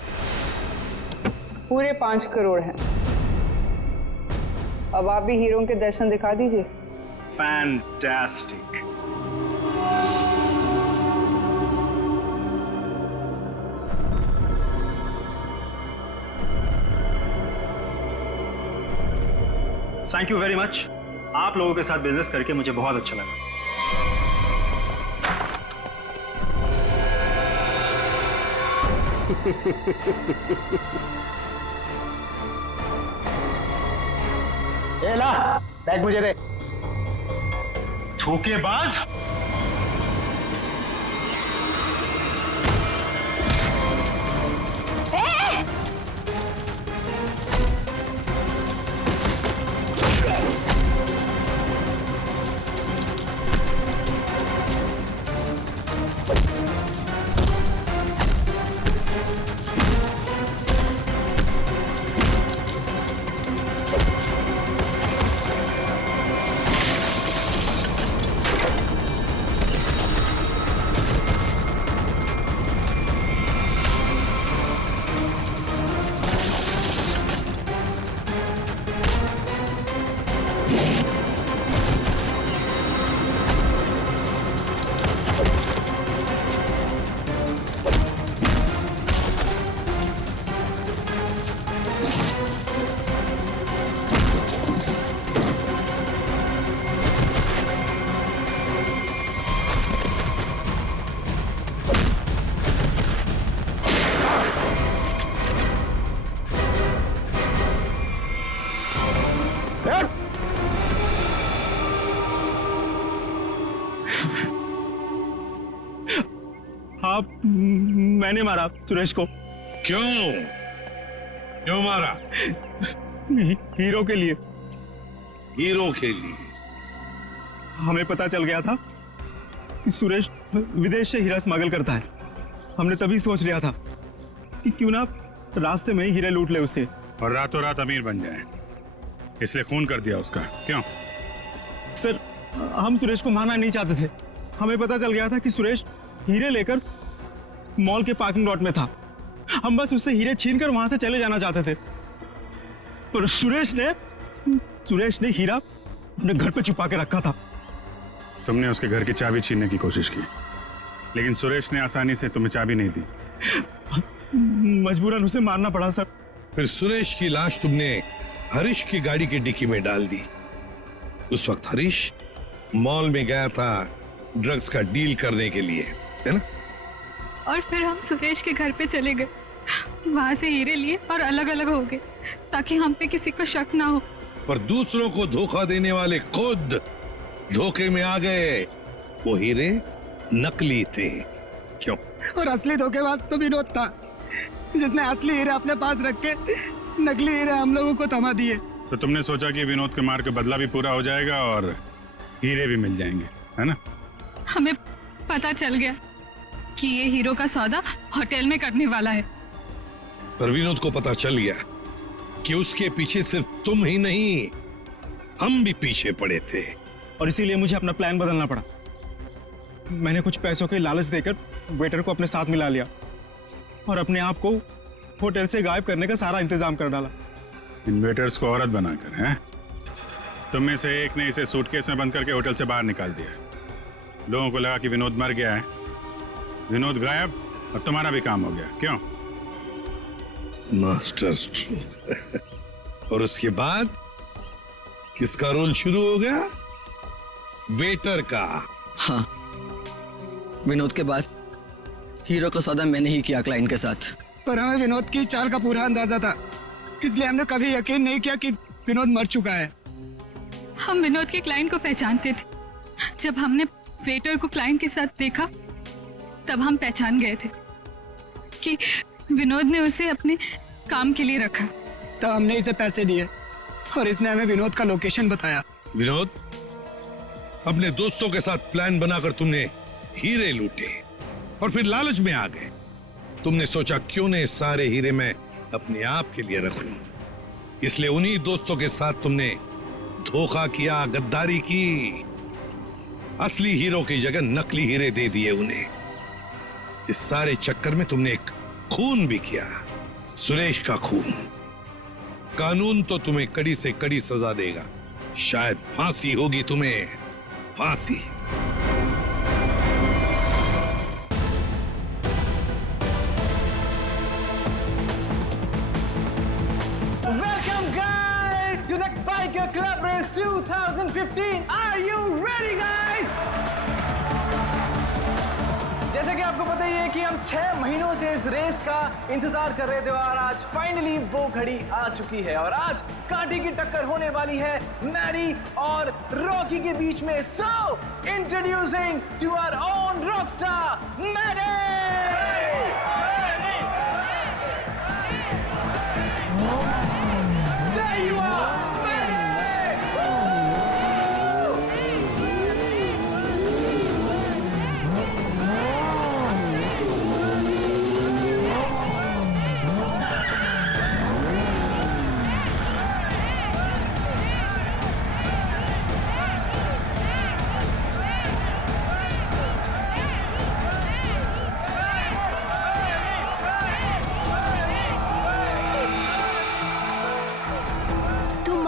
पूरे 5 करोड़ हैं। अब आप भी हीरो के दर्शन दिखा दीजिए। Fantastic. Thank you very much. आप लोगों के साथ बिजनेस करके मुझे बहुत अच्छा लगा। ए ला, बैग मुझे दे। धोखेबाज। आप, मैंने मारा सुरेश को। क्यों मारा? हीरो के लिए। हीरो के लिए? हमें पता चल गया था कि सुरेश विदेश से हीरा स्मगल करता है। हमने तभी सोच लिया था कि क्यों ना रास्ते में ही हीरे लूट ले उससे, और रातों रात अमीर बन जाए, इसलिए खून कर दिया उसका। क्यों? सर, हम सुरेश को मारना नहीं चाहते थे। हमें पता चल गया था कि सुरेश हीरे लेकर मॉल के पार्किंग लॉट में था। हम बस उससे हीरे छीनकर वहां से चले जाना चाहते थे, पर सुरेश ने हीरा अपने घर पे छुपा के रखा था। तुमने उसके घर की चाबी छीनने की कोशिश की, लेकिन सुरेश ने आसानी से तुम्हें चाबी नहीं दी। मजबूरन उसे मारना पड़ा सर। फिर सुरेश की लाश तुमने हरीश की गाड़ी की डिक्की में डाल दी। उस वक्त हरीश मॉल में गया था ड्रग्स का डील करने के लिए, है ना? और फिर हम सुरेश के घर पे चले गए, वहां से हीरे लिए और अलग अलग हो गए ताकि हम पे किसी को शक ना हो। पर दूसरों को धोखा देने वाले खुद धोखे में आ गए। वो हीरे नकली थे। क्यों? और असली धोखेबाज तो विनोद था, जिसने असली हीरे अपने पास रख के नकली हीरे हम लोगों को थमा दिए। तो तुमने सोचा कि विनोद के मार के बदला भी पूरा हो जाएगा और हीरे भी मिल जाएंगे, है ना? हमें पता चल गया कि ये हीरो का सौदा होटल में करने वाला है। पर विनोद को पता चल गया कि उसके पीछे सिर्फ तुम ही नहीं, हम भी पीछे पड़े थे। और इसीलिए मुझे अपना प्लान बदलना पड़ा। मैंने कुछ पैसों के लालच देकर वेटर को अपने साथ मिला लिया और अपने आप को होटल से गायब करने का सारा इंतजाम कर डाला। इन वेटर्स को औरत बनाकर, हैं? तुम में से एक ने इसे सूटकेस में बंद करके होटल से बाहर निकाल दिया। लोगों को लगा कि विनोद मर गया है, विनोद गायब और तुम्हारा भी काम हो गया। क्यों? Master stroke. और उसके बाद किसका रोल शुरू हो गया? वेटर का। हाँ, विनोद के बाद हीरो का सौदा मैंने ही किया क्लाइंट के साथ। पर हमें विनोद की चाल का पूरा अंदाजा था, इसलिए हमने कभी यकीन नहीं किया कि विनोद मर चुका है। हम विनोद के क्लाइंट को पहचानते थे। जब हमने वेटर को क्लाइंट के साथ देखा तब हम पहचान गए थे कि विनोद ने उसे अपने काम के लिए रखा। तब हमने इसे पैसे दिए और इसने हमें विनोद का लोकेशन बताया। विनोद, अपने दोस्तों के साथ प्लान बनाकर तुमने हीरे लूटे और फिर लालच में आ गए। तुमने सोचा क्यों न सारे हीरे मैं अपने आप के लिए रख लूं, इसलिए उन्हीं दोस्तों के साथ तुमने धोखा किया, गद्दारी की। असली हीरो की जगह नकली हीरे दे दिए उन्हें। इस सारे चक्कर में तुमने एक खून भी किया, सुरेश का खून। कानून तो तुम्हें कड़ी से कड़ी सजा देगा, शायद फांसी होगी तुम्हें, फांसी। Welcome guys to the Biker Club Race 2015. Are you ready guys? जैसे कि आपको पता ही है कि हम 6 महीनों से इस रेस का इंतजार कर रहे थे और आज फाइनली वो घड़ी आ चुकी है और आज कांटे की टक्कर होने वाली है मैडी और रॉकी के बीच में। So introducing to our own rockstar Maddy. There you are,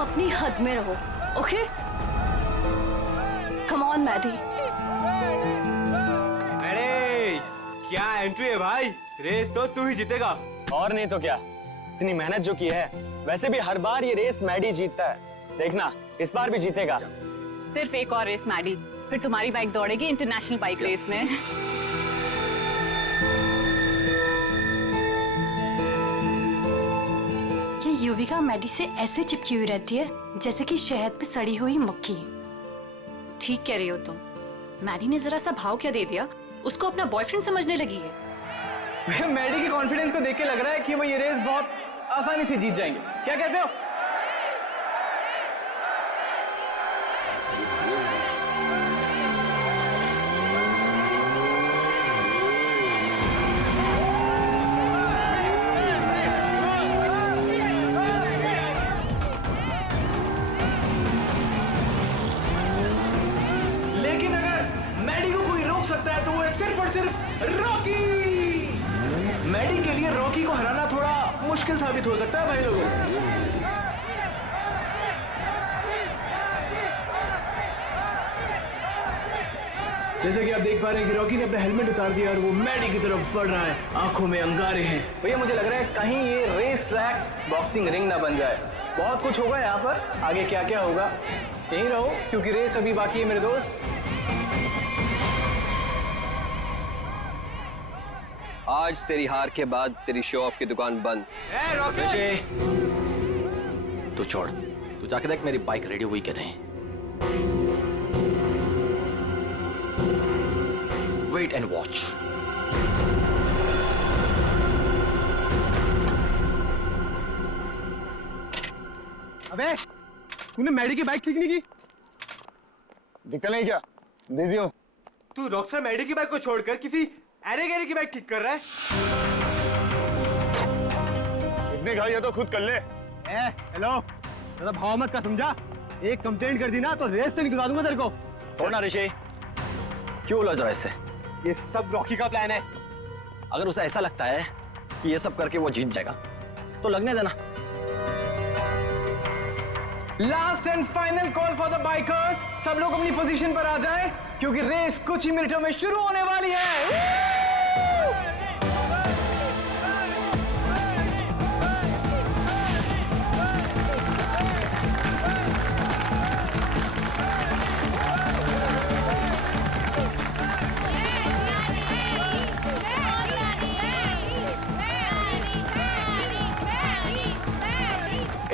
अपनी हद में रहो, ओके? Come on Maddie. अरे क्या एंट्री है भाई, रेस तो तू ही जीतेगा। और नहीं तो क्या, इतनी मेहनत जो की है। वैसे भी हर बार ये रेस मैडी जीतता है, देखना इस बार भी जीतेगा। सिर्फ एक और रेस मैडी, फिर तुम्हारी बाइक दौड़ेगी इंटरनेशनल बाइक रेस में। ये युविका मैडी से ऐसे चिपकी हुई रहती है जैसे कि शहद पे सड़ी हुई मक्खी। ठीक कह रही हो तुम। मैडी ने जरा सा भाव क्या दे दिया, उसको अपना बॉयफ्रेंड समझने लगी है। मैडी के कॉन्फिडेंस को देख के लग रहा है कि वो ये रेस बहुत आसानी से जीत जाएंगे। क्या कहते हो? लेकिन अगर मैडी को कोई रोक सकता है तो वो सिर्फ और सिर्फ रॉकी। मैडी के लिए रॉकी को हराना थोड़ा मुश्किल साबित हो सकता है भाई लोगों। जैसे कि आप देख पा रहे हैं कि रॉकी ने अपना हेलमेट उतार दिया और वो मैडी की तरफ बढ़ रहा है, आंखों में अंगारे हैं। भैया मुझे लग रहा है कहीं ये रेस ट्रैक बॉक्सिंग रिंग ना बन जाए। बहुत कुछ होगा यहाँ पर, आगे क्या क्या होगा यहीं रहो क्योंकि रेस अभी बाकी है मेरे दोस्त। आज तेरी हार के बाद तेरी शो ऑफ की दुकान बंद। तू छोड़, तू जाके देख मेरी बाइक रेडी हुई कि नहीं। Wait and watch. अबे तूने मैडी की बाइक ठीक नहीं की? दिखता नहीं क्या? बिजी हूँ। तू रॉकस्टार मैडी की बाइक को छोड़कर किसी अरे गहरे की बाइक ठीक कर रहा है। इतनी गाड़ी है तो खुद कर ले। हेलो, ज्यादा भाव मत का समझा? एक कंप्लेंट कर दी ना तो रेस से निकलवा दूंगा तेरे को। छोड़ना ऋषि, क्यों उलझ रहा है इससे? ये सब रॉकी का प्लान है। अगर उसे ऐसा लगता है कि ये सब करके वो जीत जाएगा तो लगने देना। Last and final call for the bikers. सब लोग अपनी पोजीशन पर आ जाएं क्योंकि रेस कुछ ही मिनटों में शुरू होने वाली है।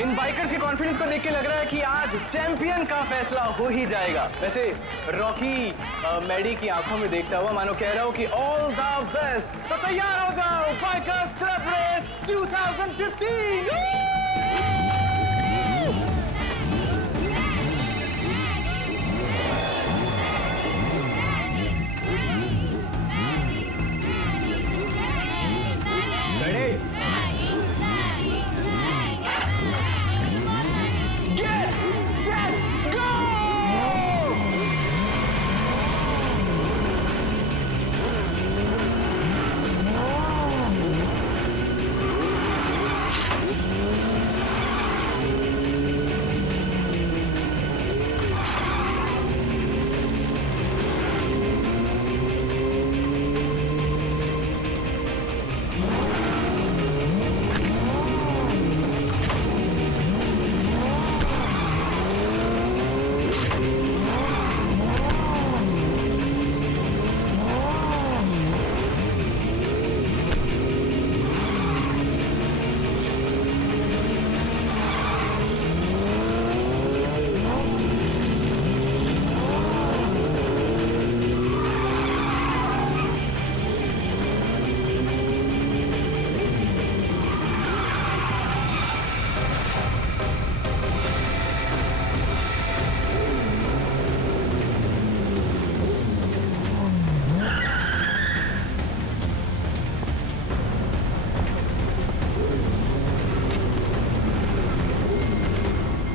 इन बाइकर्स के कॉन्फिडेंस को देख के लग रहा है कि आज चैंपियन का फैसला हो ही जाएगा। वैसे रॉकी मैडी की आंखों में देखता हुआ मानो कह रहा हूं कि ऑल द बेस्ट। तो तैयार हो जाओ, बाइकर्स क्लब रेस 2015।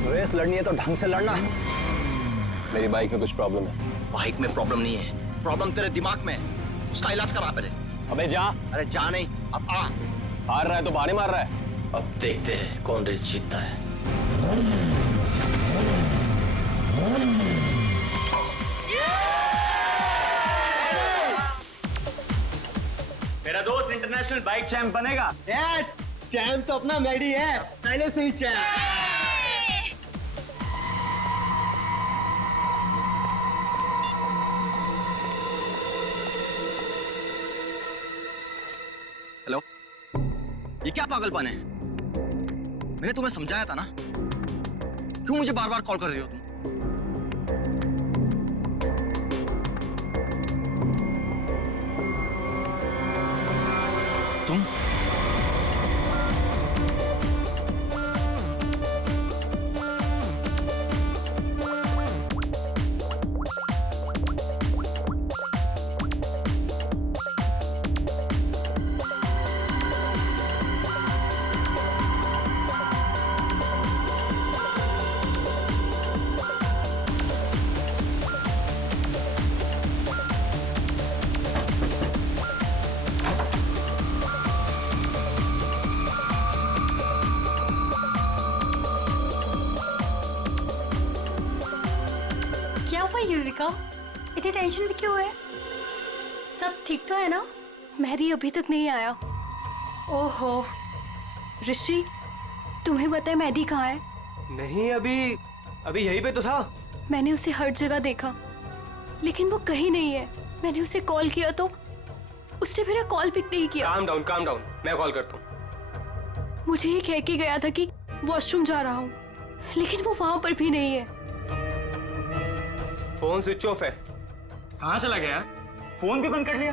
रेस लड़नी है तो ढंग से लड़ना। मेरी बाइक में कुछ प्रॉब्लम है। बाइक में प्रॉब्लम नहीं है, प्रॉब्लम तेरे दिमाग में है। उसका इलाज करा पहले। अबे जा। अरे जा नहीं, अब आ। हार रहा है तो बहाने मार रहा है। अब देखते हैं कौन रेस जीतता है। मेरा दोस्त इंटरनेशनल बाइक चैंप बनेगा। चैंप तो अपना मैडी है, पहले से ही चैंप। हेलो, ये क्या पागलपन है? मैंने तुम्हें समझाया था ना, क्यों मुझे बार बार कॉल कर रही हो तुम? युविका, इतनी टेंशन भी क्यों है? सब ठीक तो है ना? मेहदी अभी तक नहीं आया। ओहो ऋषि, तुम्हें पता है मेहदी कहाँ है? नहीं, अभी यहीं पे तो था। मैंने उसे हर जगह देखा लेकिन वो कहीं नहीं है। मैंने उसे कॉल किया तो उसने मेरा कॉल पिक नहीं किया। काम डाउन, मैं कॉल करता हूँ। मुझे ये कह के गया था कि वॉशरूम जा रहा हूँ, लेकिन वो वहां पर भी नहीं है। फोन स्विच ऑफ है। कहाँ चला गया? फोन भी बंद कर लिया।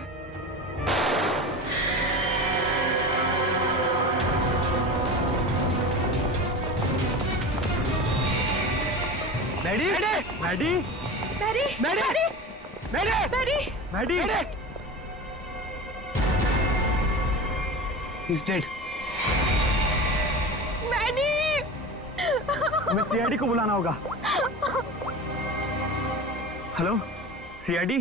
Maddy Maddy Maddy Maddy Maddy Maddy Maddy He's dead. Maddy हमें सीआईडी को बुलाना होगा। Hello CID.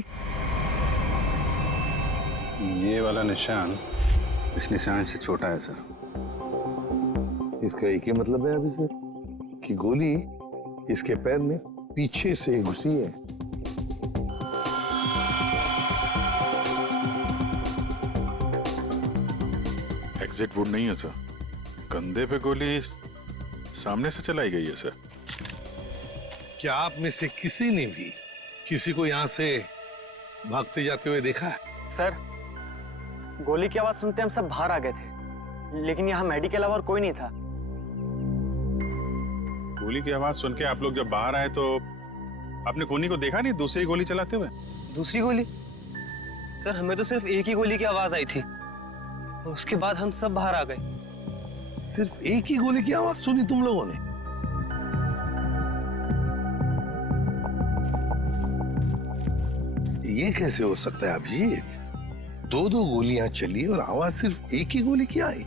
ये वाला निशान इस निशान से छोटा है सर। इसका एक ही मतलब है अभिषेक कि गोली इसके पैर में पीछे से घुसी है। एग्जिट वुड नहीं है सर, कंधे पे गोली सामने से चलाई गई है सर। क्या आप में से किसी ने भी किसी को यहाँ से भागते जाते हुए देखा है? सर गोली की आवाज सुनते हम सब बाहर आ गए थे, लेकिन यहाँ मैडी के अलावा और कोई नहीं था। गोली की आवाज सुन के आप लोग जब बाहर आए तो आपने खूनी को देखा नहीं दूसरी गोली चलाते हुए? दूसरी गोली? सर हमें तो सिर्फ एक ही गोली की आवाज आई थी, उसके बाद हम सब बाहर आ गए। सिर्फ एक ही गोली की आवाज सुनी तुम लोगों ने? ये कैसे हो सकता है अभिजीत? दो दो गोलियां चली और आवाज सिर्फ एक ही गोली की आई।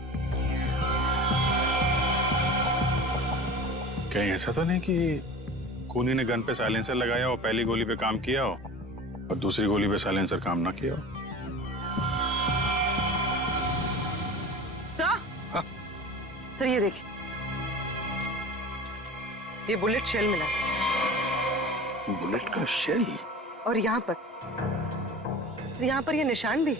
कहीं ऐसा तो नहीं कि खूनी ने गन पे साइलेंसर लगाया हो, पहली गोली पे काम किया हो और दूसरी गोली पे साइलेंसर काम ना किया हो? सर ये देखिए, ये बुलेट शेल मिला। बुलेट का शेल? और यहाँ पर ये निशान भी।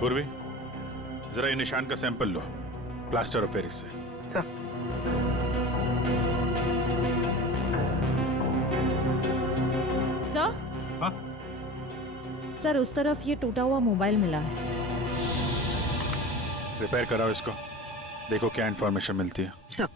पूर्वी, जरा ये निशान का सैंपल लो प्लास्टर ऑफ पेरिस से। Sir sir? सर उस तरफ ये टूटा हुआ मोबाइल मिला है। रिपेयर कराओ इसको, देखो क्या इंफॉर्मेशन मिलती है। सर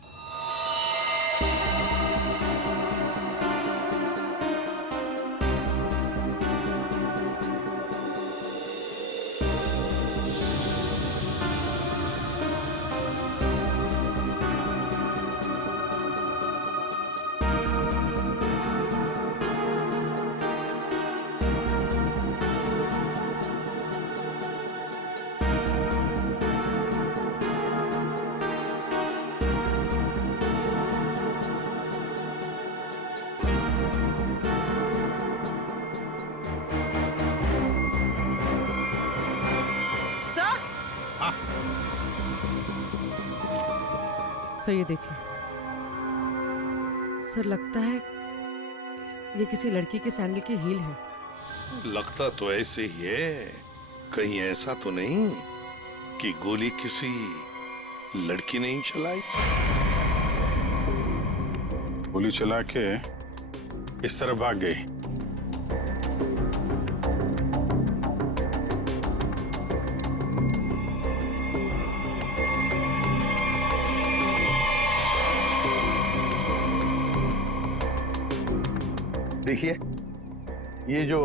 सर ये देखिए, सर लगता है ये किसी लड़की के सैंडल की हील है। लगता तो ऐसे ही है, कहीं ऐसा तो नहीं कि गोली किसी लड़की ने ही चलाई? गोली चला के इस तरफ भाग गई। देखिए ये जो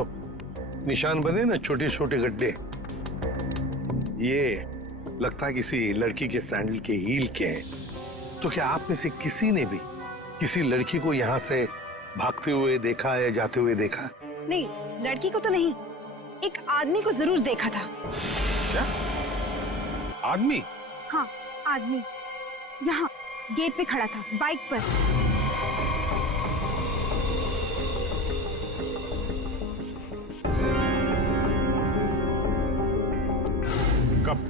निशान बने ना, छोटे छोटे गड्ढे, ये लगता है किसी लड़की के सैंडल के हील के हैं। तो क्या आप में से किसी ने भी किसी लड़की को यहाँ से भागते हुए देखा या जाते हुए देखा? नहीं, लड़की को तो नहीं, एक आदमी को जरूर देखा था। क्या आदमी? हाँ आदमी, यहाँ गेट पे खड़ा था बाइक पर।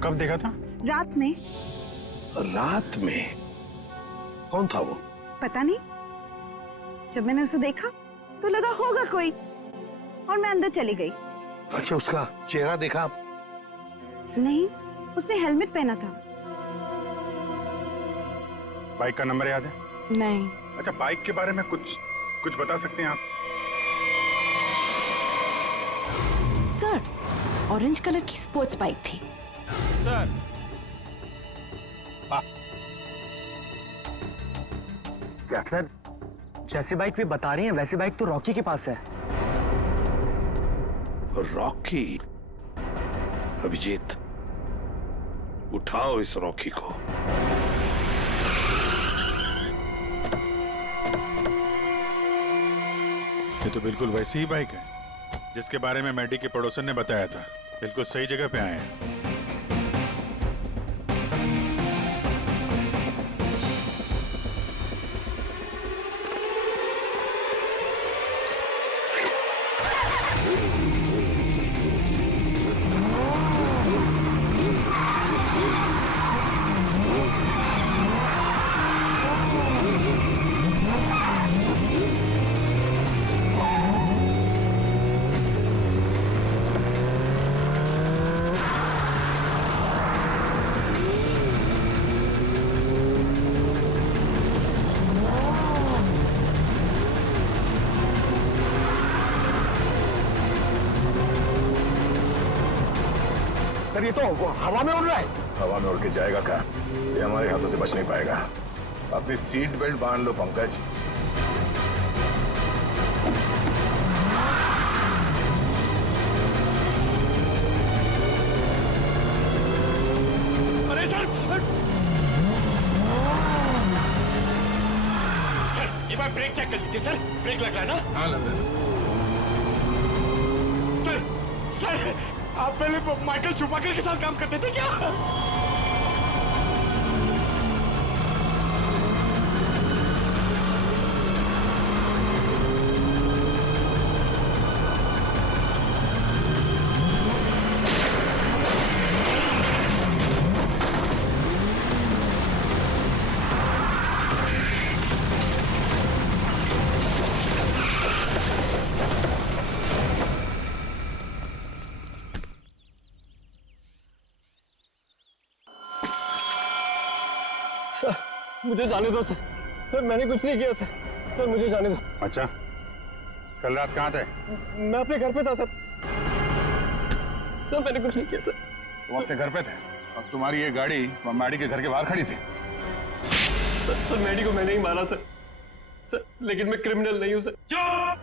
कब देखा था? रात में। रात में? कौन था वो? पता नहीं, जब मैंने उसे देखा तो लगा होगा कोई, और मैं अंदर चली गई। अच्छा, उसका चेहरा देखा? नहीं, उसने हेलमेट पहना था। बाइक का नंबर याद है? नहीं। अच्छा, बाइक के बारे में कुछ बता सकते हैं आप? सर, ऑरेंज कलर की स्पोर्ट्स बाइक थी। सर क्या सर, जैसी बाइक भी बता रही हैं वैसी बाइक तो रॉकी के पास है। रॉकी? अभिजीत, उठाओ इस रॉकी को। ये तो बिल्कुल वैसी ही बाइक है जिसके बारे में मैडी के पड़ोसन ने बताया था। बिल्कुल सही जगह पे आए हैं। सर ये तो हवा में उड़ रहा है। हवा में उड़ के जाएगा क्या? ये हमारे हाथों से बच नहीं पाएगा। अपनी सीट बेल्ट बांध लो पंकज। अरे सर सर, ये बार ब्रेक चेक कर लीजिए सर। ब्रेक लग रहा है ना? हाँ लग रहा है। सर सर, आप पहले माइकल शूमाकर के साथ काम करते थे क्या? मुझे जाने दो सर। सर मैंने कुछ नहीं किया सर। सर मुझे जाने दो। अच्छा, कल रात कहाँ थे? मैं अपने घर पे था सर। सर मैंने कुछ नहीं किया सर। तुम अपने घर पे थे और तुम्हारी ये गाड़ी मैडी के घर के बाहर खड़ी थी। सर मैडी को मैंने ही मारा सर। सर लेकिन मैं क्रिमिनल नहीं हूँ सर। चुप!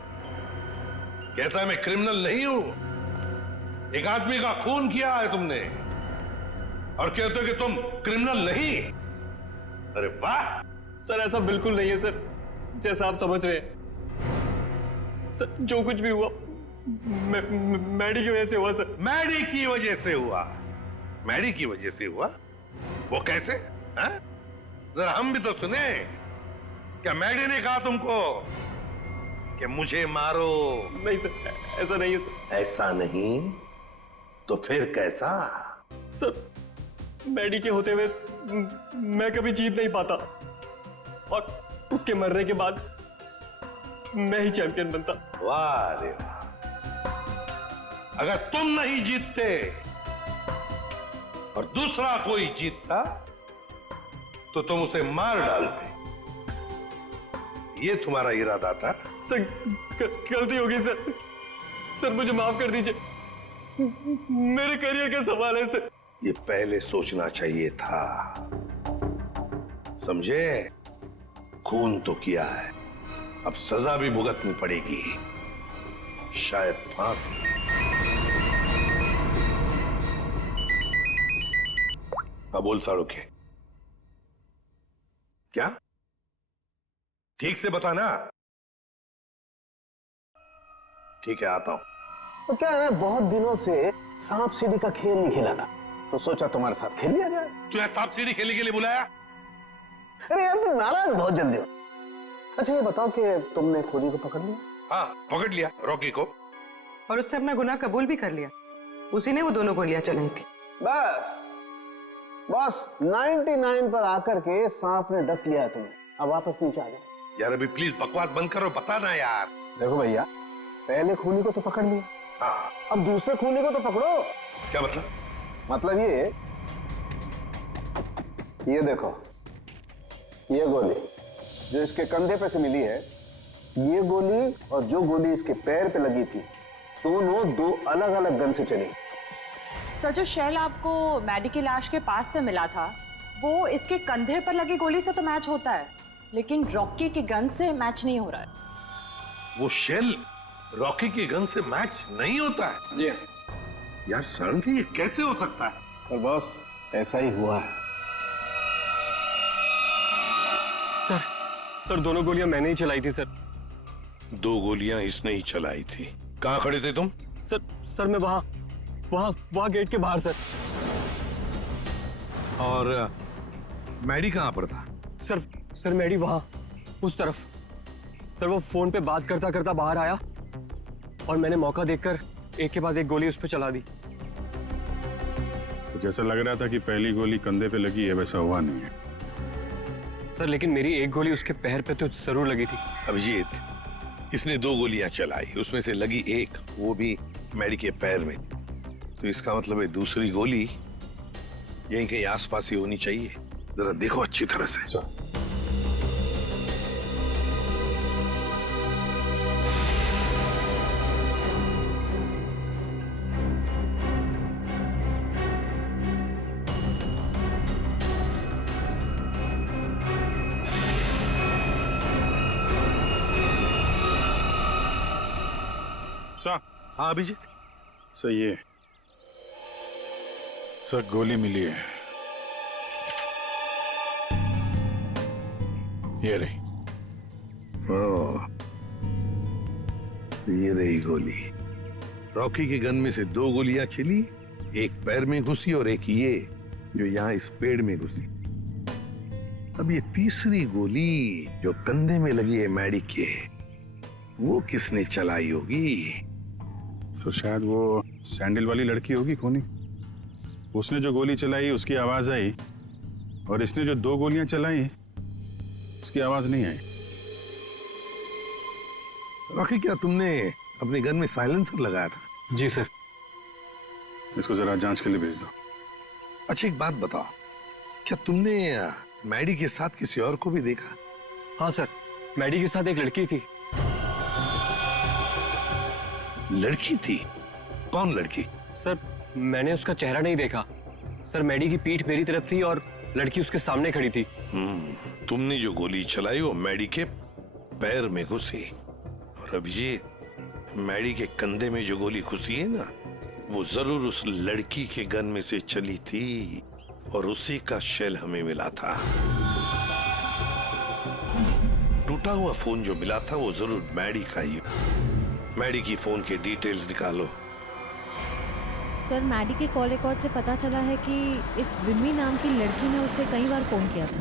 कहता है मैं क्रिमिनल नहीं हूं। एक आदमी का खून किया है तुमने और कहते हो कि तुम क्रिमिनल नहीं। अरे वाह! सर ऐसा बिल्कुल नहीं है सर, जैसा आप समझ रहे हैं। सर जो कुछ भी हुआ मैडी की वजह से हुआ सर। मैडी की वजह से हुआ? मैडी की वजह से हुआ? वो कैसे? जरा हम भी तो सुने। क्या मैडी ने कहा तुमको कि मुझे मारो? नहीं सर, ऐसा नहीं है सर। ऐसा नहीं तो फिर कैसा? सर मैडी के होते हुए मैं कभी जीत नहीं पाता और उसके मरने के बाद मैं ही चैंपियन बनता। वाह रे वाह! अगर तुम नहीं जीतते और दूसरा कोई जीतता तो तुम उसे मार डालते। ये तुम्हारा इरादा था? सर गलती हो गई सर। सर मुझे माफ कर दीजिए। मेरे करियर का सवाल है सर। ये पहले सोचना चाहिए था, समझे? खून तो किया है, अब सजा भी भुगतनी पड़ेगी, शायद फांसी। बोल साड़ोके, क्या? ठीक से बताना। ठीक है, आता हूं। तो क्या है, बहुत दिनों से सांप सीढ़ी का खेल नहीं खेला था, तो सोचा तुम्हारे साथ खेल लिया जाए। तू यहाँ सांप सीढ़ी खेलने के लिए बुलाया? अरे यार तुम नाराज बहुत जल्दी हो। अच्छा ये बताओ कि तुमने खूनी को पकड़ लिया? हाँ पकड़ लिया, रॉकी को। और उसने अपना गुनाह कबूल भी कर लिया। उसी ने वो दोनों गोलियां चलाई थी। बस 99 पर आकर के सांप ने डस लिया है तुम्हें। अब वापस नीचे आ जाओ। यार अभी प्लीज बकवास बंद करो, बता ना यार। देखो भैया, पहले खूनी को तो पकड़ लिया, हाँ, अब दूसरे खूनी को तो पकड़ो। क्या मतलब? मतलब ये देखो, ये गोली जो इसके कंधे पे से मिली है, ये गोली और जो गोली इसके पैर पे लगी थी, दोनों दो अलग अलग गन से चली। सर जो शेल आपको मैडी की लाश के पास से मिला था, वो इसके कंधे पर लगी गोली से तो मैच होता है, लेकिन रॉकी की गन से मैच नहीं हो रहा है। वो शेल रॉकी की गन से मैच नहीं होता है? जी यार सडनली ये कैसे हो सकता है? पर बॉस ऐसा ही हुआ है। सर दोनों गोलियां मैंने ही चलाई थी सर। 2 गोलियां इसने ही चलाई थी। कहाँ खड़े थे तुम? सर मैं वहां गेट के बाहर सर। और मैडी कहाँ पर था? सर मैडी वहां उस तरफ। सर वो फोन पे बात करता करता बाहर आया और मैंने मौका देखकर एक के बाद एक गोली उस पर चला दी। तो जैसा लग रहा था कि पहली गोली कंधे पे लगी है, वैसा हुआ नहीं है सर, लेकिन मेरी एक गोली उसके पैर पे तो जरूर लगी थी। अभिजीत, इसने 2 गोलियां चलाई, उसमें से लगी एक, वो भी मैडी के पैर में। तो इसका मतलब है दूसरी गोली यहीं कहीं आसपास ही होनी चाहिए। जरा देखो अच्छी तरह से। हाँ अभिजीत, सही है सर, गोली मिली है। ये रही। ये रही गोली। रॉकी के गन में से 2 गोलियां चली, एक पैर में घुसी और एक ये जो यहाँ इस पेड़ में घुसी। अब ये तीसरी गोली जो कंधे में लगी है मैडी के, वो किसने चलाई होगी? तो शायद वो सैंडल वाली लड़की होगी कोनी। उसने जो गोली चलाई उसकी आवाज आई, और इसने जो 2 गोलियां चलाई उसकी आवाज नहीं आई। रॉकी, क्या तुमने अपने गन में साइलेंसर लगाया था? जी सर। इसको जरा जांच के लिए भेज दो। अच्छा एक बात बताओ, क्या तुमने मैडी के साथ किसी और को भी देखा? हाँ सर, मैडी के साथ एक लड़की थी। लड़की थी? कौन लड़की? सर मैंने उसका चेहरा नहीं देखा। सर मैडी की पीठ मेरी तरफ थी और लड़की उसके सामने खड़ी थी। तुमने जो गोली चलाई वो मैडी के पैर में घुसी, और अभिजीत, मैडी के कंधे में जो गोली घुसी है ना, वो जरूर उस लड़की के गन में से चली थी, और उसी का शेल हमें मिला था। टूटा हुआ फोन जो मिला था वो जरूर मैडी का ही। मैडी की फोन के डिटेल्स निकालो। सर मैडी के कॉल रिकॉर्ड से पता चला है कि इस विमी नाम की लड़की ने उसे कई बार फोन किया था।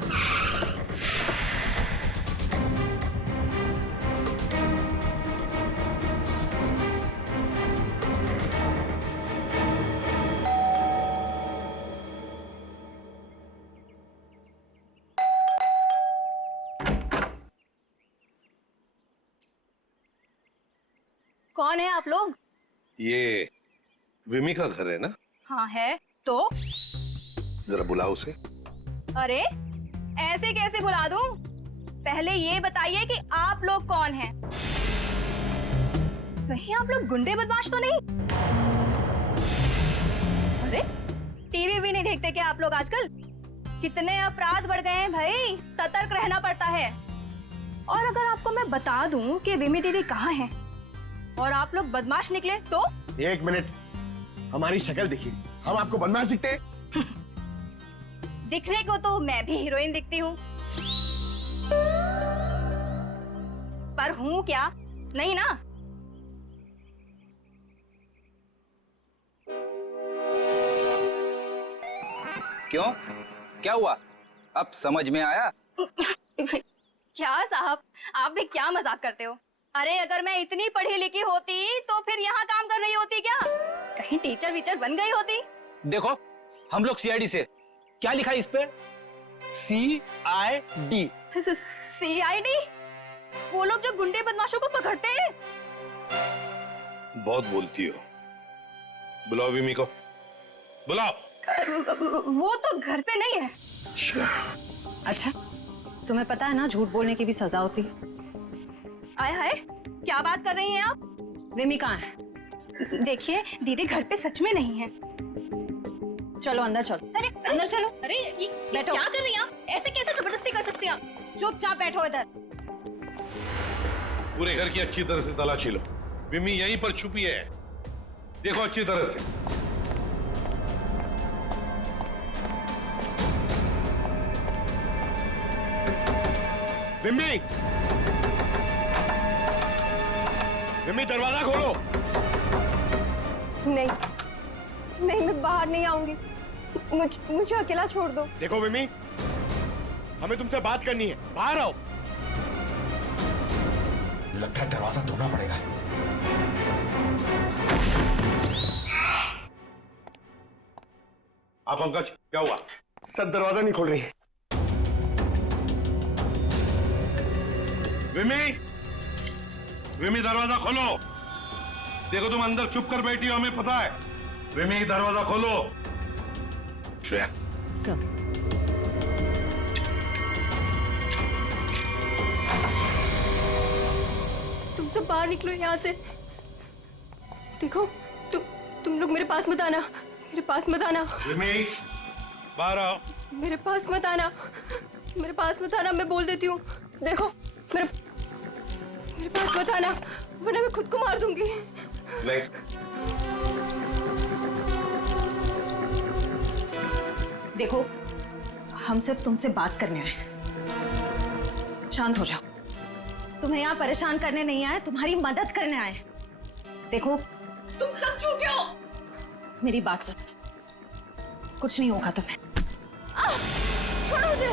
कौन है आप लोग? ये विमी का घर है ना? हाँ है। तो जरा बुलाओ उसे। अरे ऐसे कैसे बुला दूं? पहले ये बताइए कि आप लोग कौन हैं? कहीं आप लोग गुंडे बदमाश तो नहीं? अरे टीवी भी नहीं देखते क्या आप लोग आजकल? कितने अपराध बढ़ गए हैं भाई, सतर्क रहना पड़ता है। और अगर आपको मैं बता दूं कि विमी दीदी कहाँ है और आप लोग बदमाश निकले तो? 1 मिनट, हमारी शक्ल देखिए, हम आपको बदमाश दिखते हैं? दिखने को तो मैं भी हीरोइन दिखती हूँ, पर हूँ क्या? नहीं ना। क्यों? क्या हुआ? अब समझ में आया? क्या साहब, आप भी क्या मजाक करते हो? अरे अगर मैं इतनी पढ़ी लिखी होती तो फिर यहाँ काम कर रही होती क्या? कहीं टीचर वीचर बन गई होती? देखो हम लोग सीआईडी से। क्या लिखा है इस पे? CID। CID? वो लोग जो गुंडे बदमाशों को पकड़ते हैं। बहुत बोलती हो। बुलाओ विमी को, बुलाओ। वो तो घर पे नहीं है। अच्छा, तुम्हें पता है ना झूठ बोलने की भी सजा होती है। आय हाय, क्या बात कर रही हैं आप? विमी कहाँ है? देखिए दीदी घर पे सच में नहीं है। चलो अंदर चलो। अरे अंदर चलो। अरे ये बैठो। क्या कर रही हैं आप? ऐसे कैसे जबरदस्ती कर सकती हैं आप? चुपचाप बैठो इधर। पूरे घर की अच्छी तरह से तलाशी लो। विमी यहीं पर छुपी है, देखो अच्छी तरह से। विम्मी, विम्मी दरवाजा खोलो। नहीं नहीं, मैं बाहर नहीं आऊंगी। मुझे अकेला छोड़ दो। देखो विम्मी, हमें तुमसे बात करनी है, बाहर आओ। लगता है दरवाजा ढूंढना पड़ेगा। आप पंकज, क्या हुआ? सर दरवाजा नहीं खोल रही। विमी, विमी दरवाजा खोलो। देखो तुम अंदर चुप कर बैठी हो, हमें पता है। विमी दरवाजा खोलो। श्रेया। सर। तुम सब बाहर निकलो यहाँ से। देखो तुम लोग मेरे पास मत आना, मेरे पास मत आना। विमी, बाहर आओ। मेरे पास मत आना, मेरे पास मत आना, मैं बोल देती हूँ। देखो मेरे पास मत आना, वरना मैं खुद को मार दूंगी। नहीं। देखो, हम सिर्फ तुमसे बात करने आए। शांत हो जाओ। तुम्हें यहाँ परेशान करने नहीं आए, तुम्हारी मदद करने आए। देखो, तुम सब झूठे हो। मेरी बात सुन, कुछ नहीं होगा तुम्हें। छोड़ो मुझे।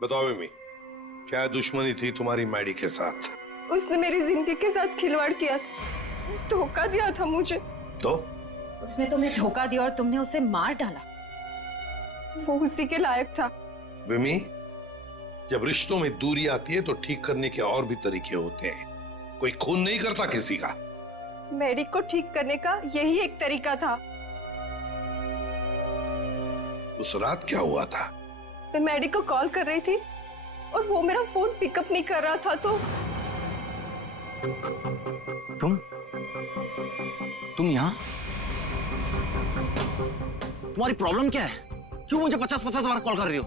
बताओ विमी, क्या दुश्मनी थी तुम्हारी मैडी के साथ? उसने मेरी जिंदगी के साथ खिलवाड़ किया था, धोखा दिया था मुझे। तो उसने तुम्हें धोखा दिया और तुमने उसे मार डाला। वो उसी के लायक था। विमी, जब रिश्तों में दूरी आती है तो ठीक करने के और भी तरीके होते हैं। कोई खून नहीं करता किसी का। मैडी को ठीक करने का यही एक तरीका था। उस रात क्या हुआ था? मैं मैडी को कॉल कर रही थी और वो मेरा फोन पिकअप नहीं कर रहा था, तो तुम यहाँ? तुम्हारी प्रॉब्लम क्या है? क्यों मुझे 50-50 बार कॉल कर रही हो?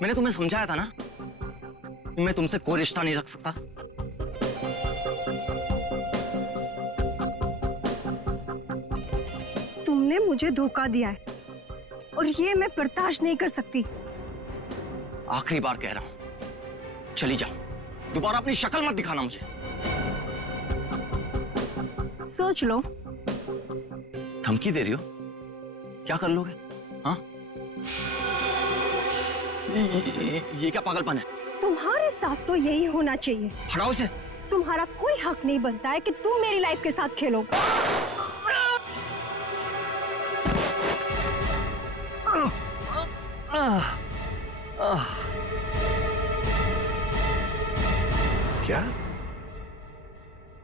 मैंने तुम्हें समझाया था ना कि मैं तुमसे कोई रिश्ता नहीं रख सकता। तुमने मुझे धोखा दिया है और ये मैं बर्दाश्त नहीं कर सकती। आखिरी बार कह रहा हूं, चली जाओ। दोबारा अपनी शक्ल मत दिखाना मुझे। सोच लो। धमकी दे रही हो? क्या कर लोगे? हाँ? ये क्या पागलपन है? तुम्हारे साथ तो यही होना चाहिए। हटाओ इसे। तुम्हारा कोई हक नहीं बनता है कि तुम मेरी लाइफ के साथ खेलो। क्या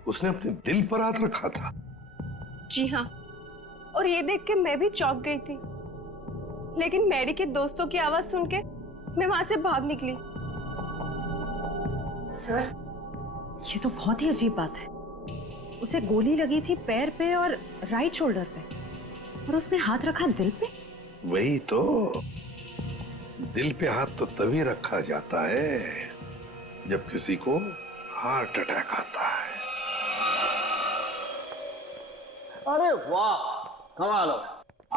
उसने अपने दिल पर हाथ रखा था? जी हाँ, और ये देख के मैं भी चौंक गई थी, लेकिन मैडी के दोस्तों की आवाज सुन के मैं वहां से भाग निकली। सर, ये तो बहुत ही अजीब बात है। उसे गोली लगी थी पैर पे और राइट शोल्डर पे, और उसने हाथ रखा दिल पे। वही तो, दिल पे हाथ तो तभी रखा जाता है जब किसी को हार्ट अटैक आता है। अरे वाह, कमाल हो।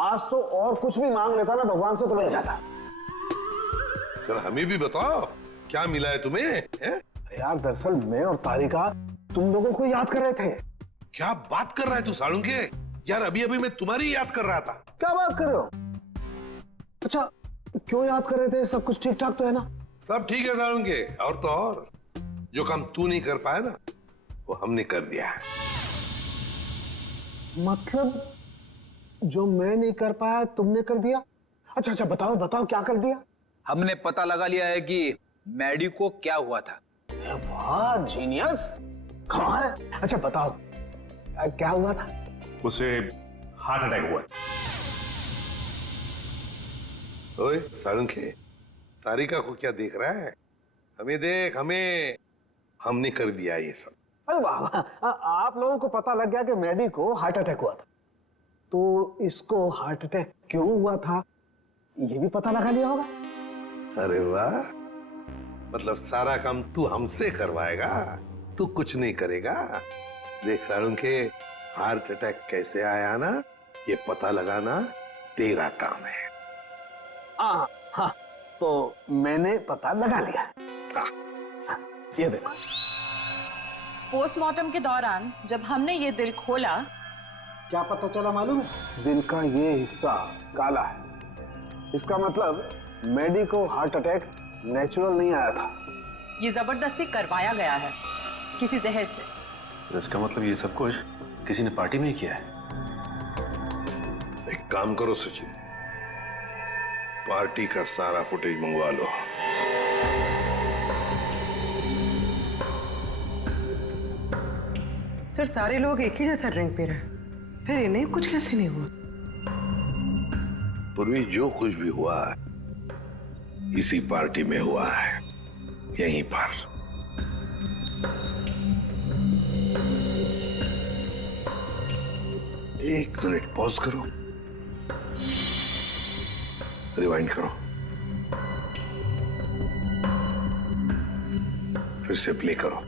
आज तो और कुछ भी मांग लेता ना भगवान से तो मिल जाता। जरा हमें भी बताओ, क्या मिला है तुम्हें? है? यार दरअसल मैं और तारिका तुम लोगों को याद कर रहे थे। क्या बात कर रहा है तू सालुंके? यार अभी अभी मैं तुम्हारी याद कर रहा था। क्या बात कर रहे हो? अच्छा, क्यों याद कर रहे थे? सब कुछ ठीक ठाक तो है ना? सब ठीक है सालुंके, और तो और जो काम तू नहीं कर पाया ना, वो हमने कर दिया है। मतलब जो मैं नहीं कर पाया तुमने कर दिया? अच्छा अच्छा, बताओ बताओ क्या कर दिया? हमने पता लगा लिया है कि मैडी को क्या हुआ था। वाह जीनियस, कमाल है। अच्छा बताओ क्या हुआ था? उसे हार्ट अटैक हुआ। ओए सालुंके, तारिका को क्या देख रहा है? हमें देख, हमें। हमने कर दिया ये सब। अरे वाह, आप लोगों को पता लग गया कि मैडी को हार्ट अटैक हुआ था, तो इसको हार्ट अटैक क्यों हुआ था ये भी पता लगा लिया होगा। अरे वाह, मतलब सारा काम तू हमसे करवाएगा, तू कुछ नहीं करेगा। देख साळुंखे, हार्ट अटैक कैसे आया ना, ये पता लगाना तेरा काम है। हाँ, तो मैंने पता लगा लिया। ये देखो। पोस्टमार्टम के दौरान जब हमने ये दिल खोला, क्या पता चला मालूम है? दिल का ये हिस्सा काला है। इसका मतलब मैडी को हार्ट अटैक नेचुरल नहीं आया था। ये जबरदस्ती करवाया गया है किसी जहर से। इसका मतलब ये सब कुछ किसी ने पार्टी में ही किया है। एक काम करो सचिन, पार्टी का सारा फुटेज मंगवा लो। सर सारे लोग एक ही जैसा ड्रिंक पी रहे हैं, फिर इन्हें कुछ कैसे नहीं हुआ? पूर्वी, जो कुछ भी हुआ है इसी पार्टी में हुआ है, यहीं पर। एक मिनट पॉज करो, रिवाइंड करो, फिर से प्ले करो।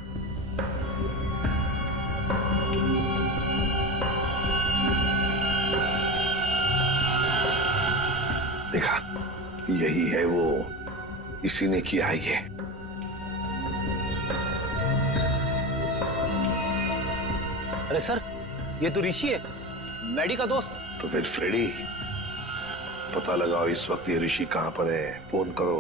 देखा, यही है वो, इसी ने किया ये। अरे सर, ये तो ऋषि है, मैडी का दोस्त। तो फिर फ्रेडी, पता लगाओ इस वक्त ये ऋषि कहां पर है, फोन करो।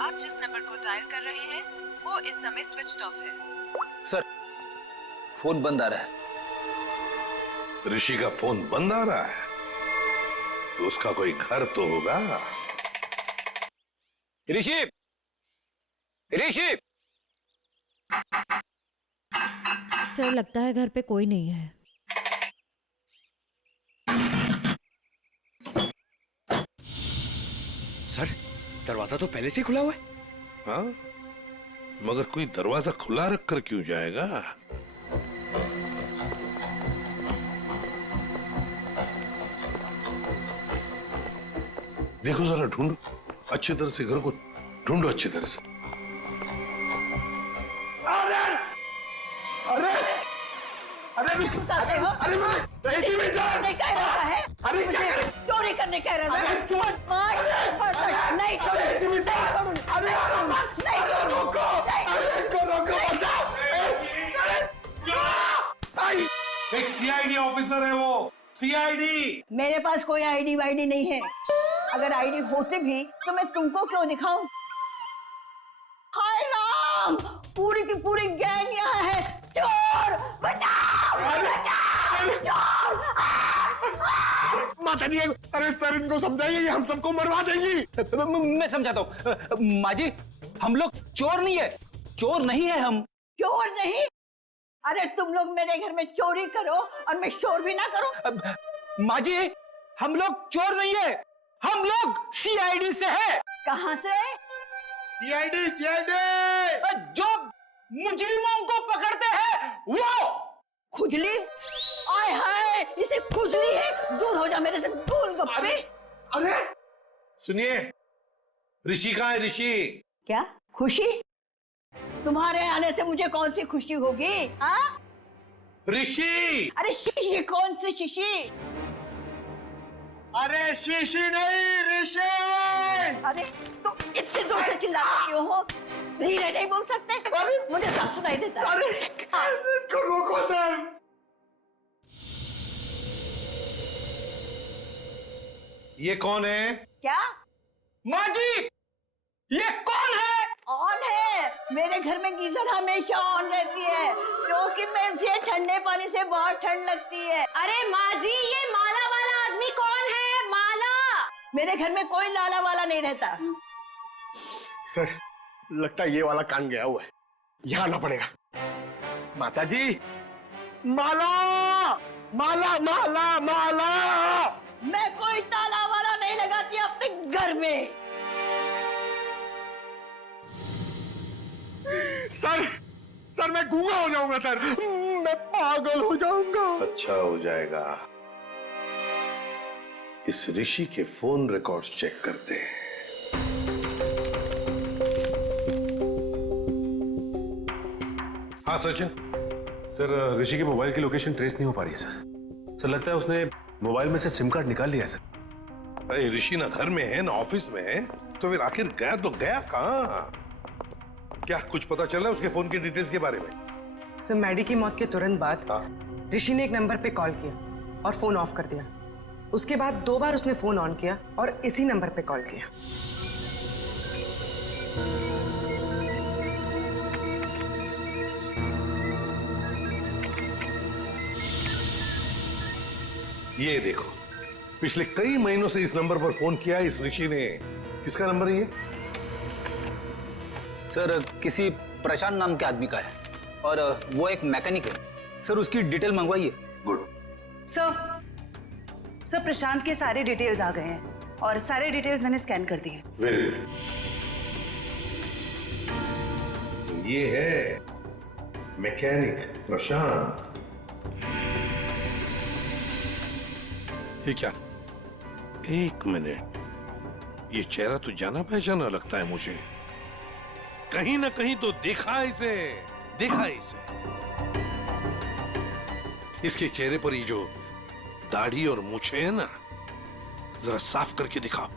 आप जिस नंबर को डायल कर रहे हैं वो इस समय स्विच्ड ऑफ है। सर, फोन बंद आ रहा है। ऋषि का फोन बंद आ रहा है तो उसका कोई घर तो होगा। ऋषि, ऋषि! सर लगता है घर पे कोई नहीं है। सर, दरवाजा तो पहले से ही खुला हुआ है। हाँ, मगर कोई दरवाजा खुला रखकर क्यों जाएगा? देखो जरा, ढूंढो अच्छी तरह से, घर को ढूंढो अच्छी तरह से। अरे अरे अरे अरे नहीं कह रहा है, अरे मुझे चोरी करने कह रहा है। नहीं एक सीआईडी ऑफिसर है वो, सीआईडी। मेरे पास कोई आईडी वाईडी नहीं है। अगर आईडी होते भी तो मैं तुमको क्यों दिखाऊं? हाय राम, पूरी की पूरी गैंग यहाँ है। चोर बचाओ, बचाओ, चोर! माता जी, अरे सर इनको समझाइए, ये हम सबको मरवा देंगी। मैं समझाता हूँ। माँ जी, हम लोग चोर नहीं है, चोर नहीं है हम। चोर नहीं? अरे तुम लोग मेरे घर में चोरी करो और मैं शोर भी ना करूं। माँ जी, हम लोग चोर नहीं है, हम लोग सीआईडी से है। कहाँ से? CID, CID. जो मुजरिमों को पकड़ते हैं वो। खुजली? आय हाय, इसे खुजली है। दूर हो जा मेरे से, गोलगप्पे। अरे सुनिए, ऋषि कहाँ है? ऋषि क्या खुशी? तुम्हारे आने से मुझे कौन सी खुशी होगी? हाँ? ऋषि! अरे शीशी कौन सी शीशी? अरे शीशी नहीं, ऋषि! अरे तो इतने जोर से चिल्ला क्यों हो? धीरे नहीं बोल सकते? मुझे सब सुनाई देता है। अरे रोको सर। ये कौन है? क्या? माँ जी, ये कौन है? ऑन है। मेरे घर में गीजर हमेशा ऑन रहती है क्योंकि मुझे ठंडे पानी से बहुत ठंड लगती है। अरे माँ जी, ये माला वाला आदमी कौन है? माला? मेरे घर में कोई लाला वाला नहीं रहता। सर, लगता है ये वाला कान गया हुआ है, यहाँ आना पड़ेगा। माता जी, माला माला माला माला। मैं कोई ताला वाला नहीं लगाती अपने घर में। सर मैं गूंगा हो जाऊंगा सर, मैं पागल हो जाऊंगा। अच्छा हो जाएगा। इस ऋषि के फोन रिकॉर्ड्स चेक करते हैं। हाँ सचिन। सर ऋषि की मोबाइल की लोकेशन ट्रेस नहीं हो पा रही है सर। सर लगता है उसने मोबाइल में से सिम कार्ड निकाल लिया है सर। अरे ऋषि ना घर में है ना ऑफिस में है, तो फिर आखिर गया तो गया कहाँ? क्या कुछ पता चला उसके फोन की डिटेल्स के बारे में? सर मैडी की मौत के तुरंत बाद ऋषि ने एक नंबर पे कॉल किया और फोन ऑफ कर दिया। उसके बाद 2 बार उसने फोन ऑन किया और इसी नंबर पे कॉल किया। ये देखो, पिछले कई महीनों से इस नंबर पर फोन किया इस ऋषि ने। किसका नंबर है ये? सर किसी प्रशांत नाम के आदमी का है और वो एक मैकेनिक है। सर उसकी डिटेल मंगवाइए। गुड। सर प्रशांत के सारे डिटेल्स आ गए हैं और सारे डिटेल्स मैंने स्कैन कर दिए। Very good. ये है मैकेनिक प्रशांत। ये क्या? एक मिनट, ये चेहरा तो जाना पहचाना लगता है मुझे। कहीं ना कहीं तो देखा इसे, देखा इसे। इसके चेहरे पर ये जो दाढ़ी और मूछें है ना, जरा साफ करके दिखाओ।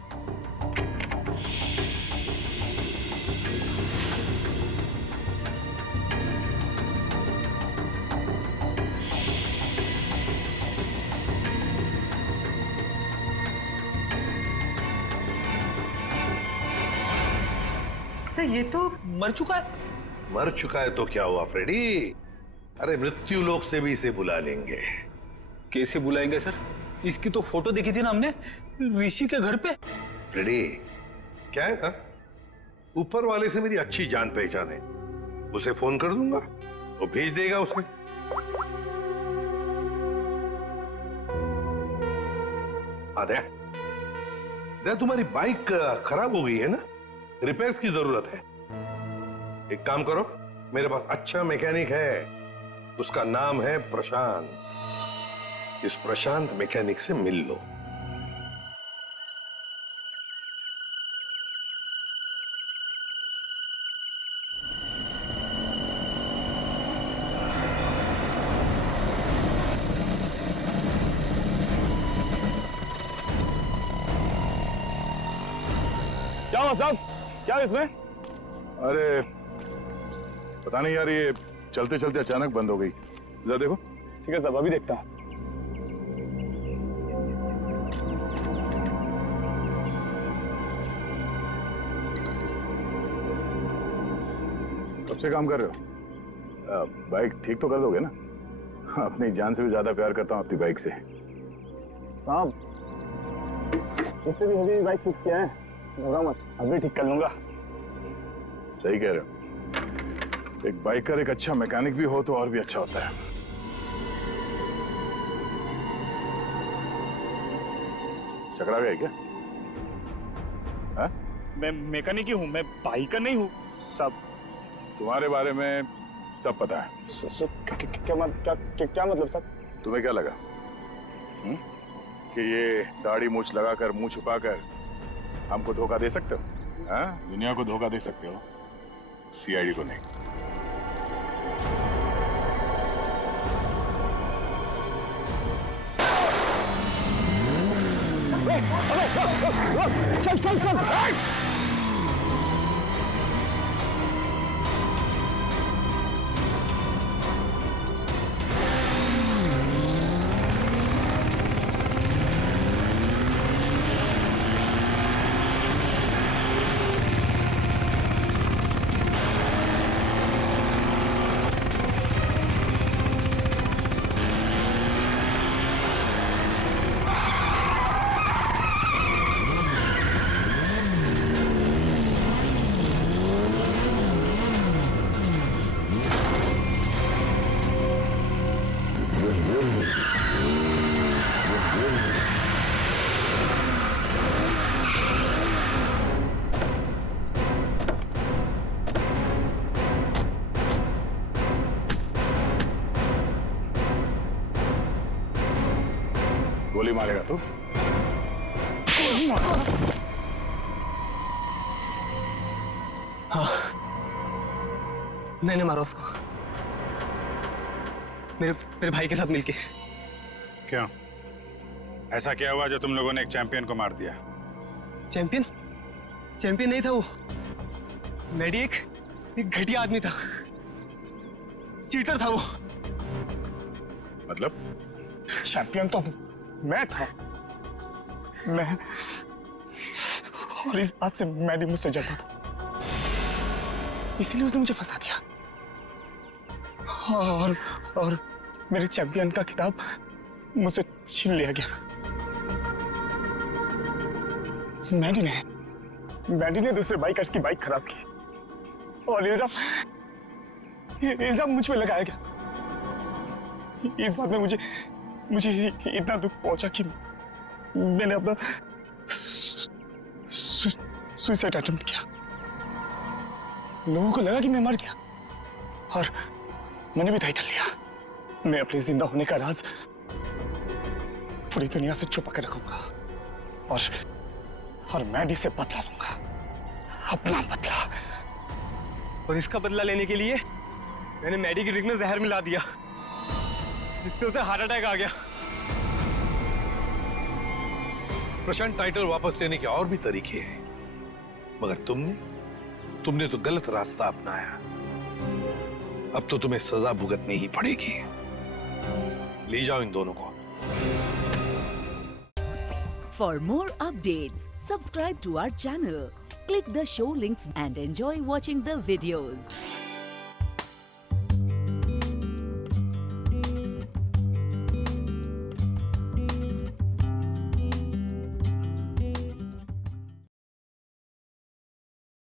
सर ये तो मर चुका है। मर चुका है तो क्या हुआ फ्रेडी? अरे मृत्यु लोक से भी इसे बुला लेंगे। कैसे बुलाएंगे सर? इसकी तो फोटो देखी थी ना हमने ऋषि के घर पे। फ्रेडी, क्या है ना, ऊपर वाले से मेरी अच्छी जान पहचान है। उसे फोन कर दूंगा, वो भेज देगा उसमें। आद्या, तुम्हारी बाइक खराब हो गई है ना, रिपेयर्स की जरूरत है। एक काम करो, मेरे पास अच्छा मैकेनिक है, उसका नाम है प्रशांत। इस प्रशांत मैकेनिक से मिल लो। क्या हुआ साहब? क्या इसमें? अरे पता नहीं यार, ये चलते चलते अचानक बंद हो गई। जरा देखो। ठीक है साहब, अभी देखता हूं। कब से काम कर रहे हो? बाइक ठीक तो कर दोगे ना? अपनी जान से भी ज्यादा प्यार करता हूं अपनी बाइक से। साहब इससे भी हेवी बाइक फिक्स किया है, घबराओ मत, अभी ठीक कर लूंगा। सही कह रहे हो। एक बाइकर एक अच्छा मैकेनिक भी हो तो और भी अच्छा होता है। चकरा गए क्या? हा? मैं मैकेनिक ही हूँ, मैं बाइकर नहीं हूँ सब। तुम्हारे बारे में सब पता है। क्या मतलब सर? तुम्हें क्या लगा कि ये दाढ़ी मूछ लगाकर मुंह छुपाकर हमको धोखा दे सकते हो? हाँ? दुनिया को धोखा दे सकते हो, सीआईडी को नहीं। चल चल चल। गोली मारेगा तू? हाँ, मैंने मारा उसको। मेरे भाई के साथ मिलके। क्यों? ऐसा क्या हुआ जो तुम लोगों ने एक चैंपियन को मार दिया? चैंपियन? चैंपियन नहीं था वो। मैडी एक घटिया आदमी था, चीटर था वो। मतलब? चैंपियन तो मैं था। मैं, और इस बात से मैडी मुझसे जलता था, इसीलिए उसने मुझे फंसा दिया। और मेरे चैंपियन का खिताब मुझसे छीन लिया गया। मैडी ने दूसरे बाइकर्स की बाइक खराब की और इल्जाम मुझ पे लगाया गया। इस बात में मुझे इतना दुख पहुंचा कि मैंने अपना सुसाइड अटेम्प्ट किया। लोगों को लगा कि मैं मर गया और मैंने भी तय कर लिया, मैं अपने जिंदा होने का राज पूरी दुनिया से छुपा कर रखूंगा और मैडी से बदला लूंगा, अपना बदला। और इसका बदला लेने के लिए मैंने मैडी की ड्रिंक में जहर मिला दिया, जिससे उसे हार्ट अटैक आ गया। प्रशांत, टाइटल वापस लेने के और भी तरीके हैं, मगर तुमने तो गलत रास्ता अपनाया। अब तो तुम्हें सजा भुगतनी ही पड़ेगी। ले जाओ इन दोनों को। For more updates, subscribe to our channel, click the show links and enjoy watching the videos.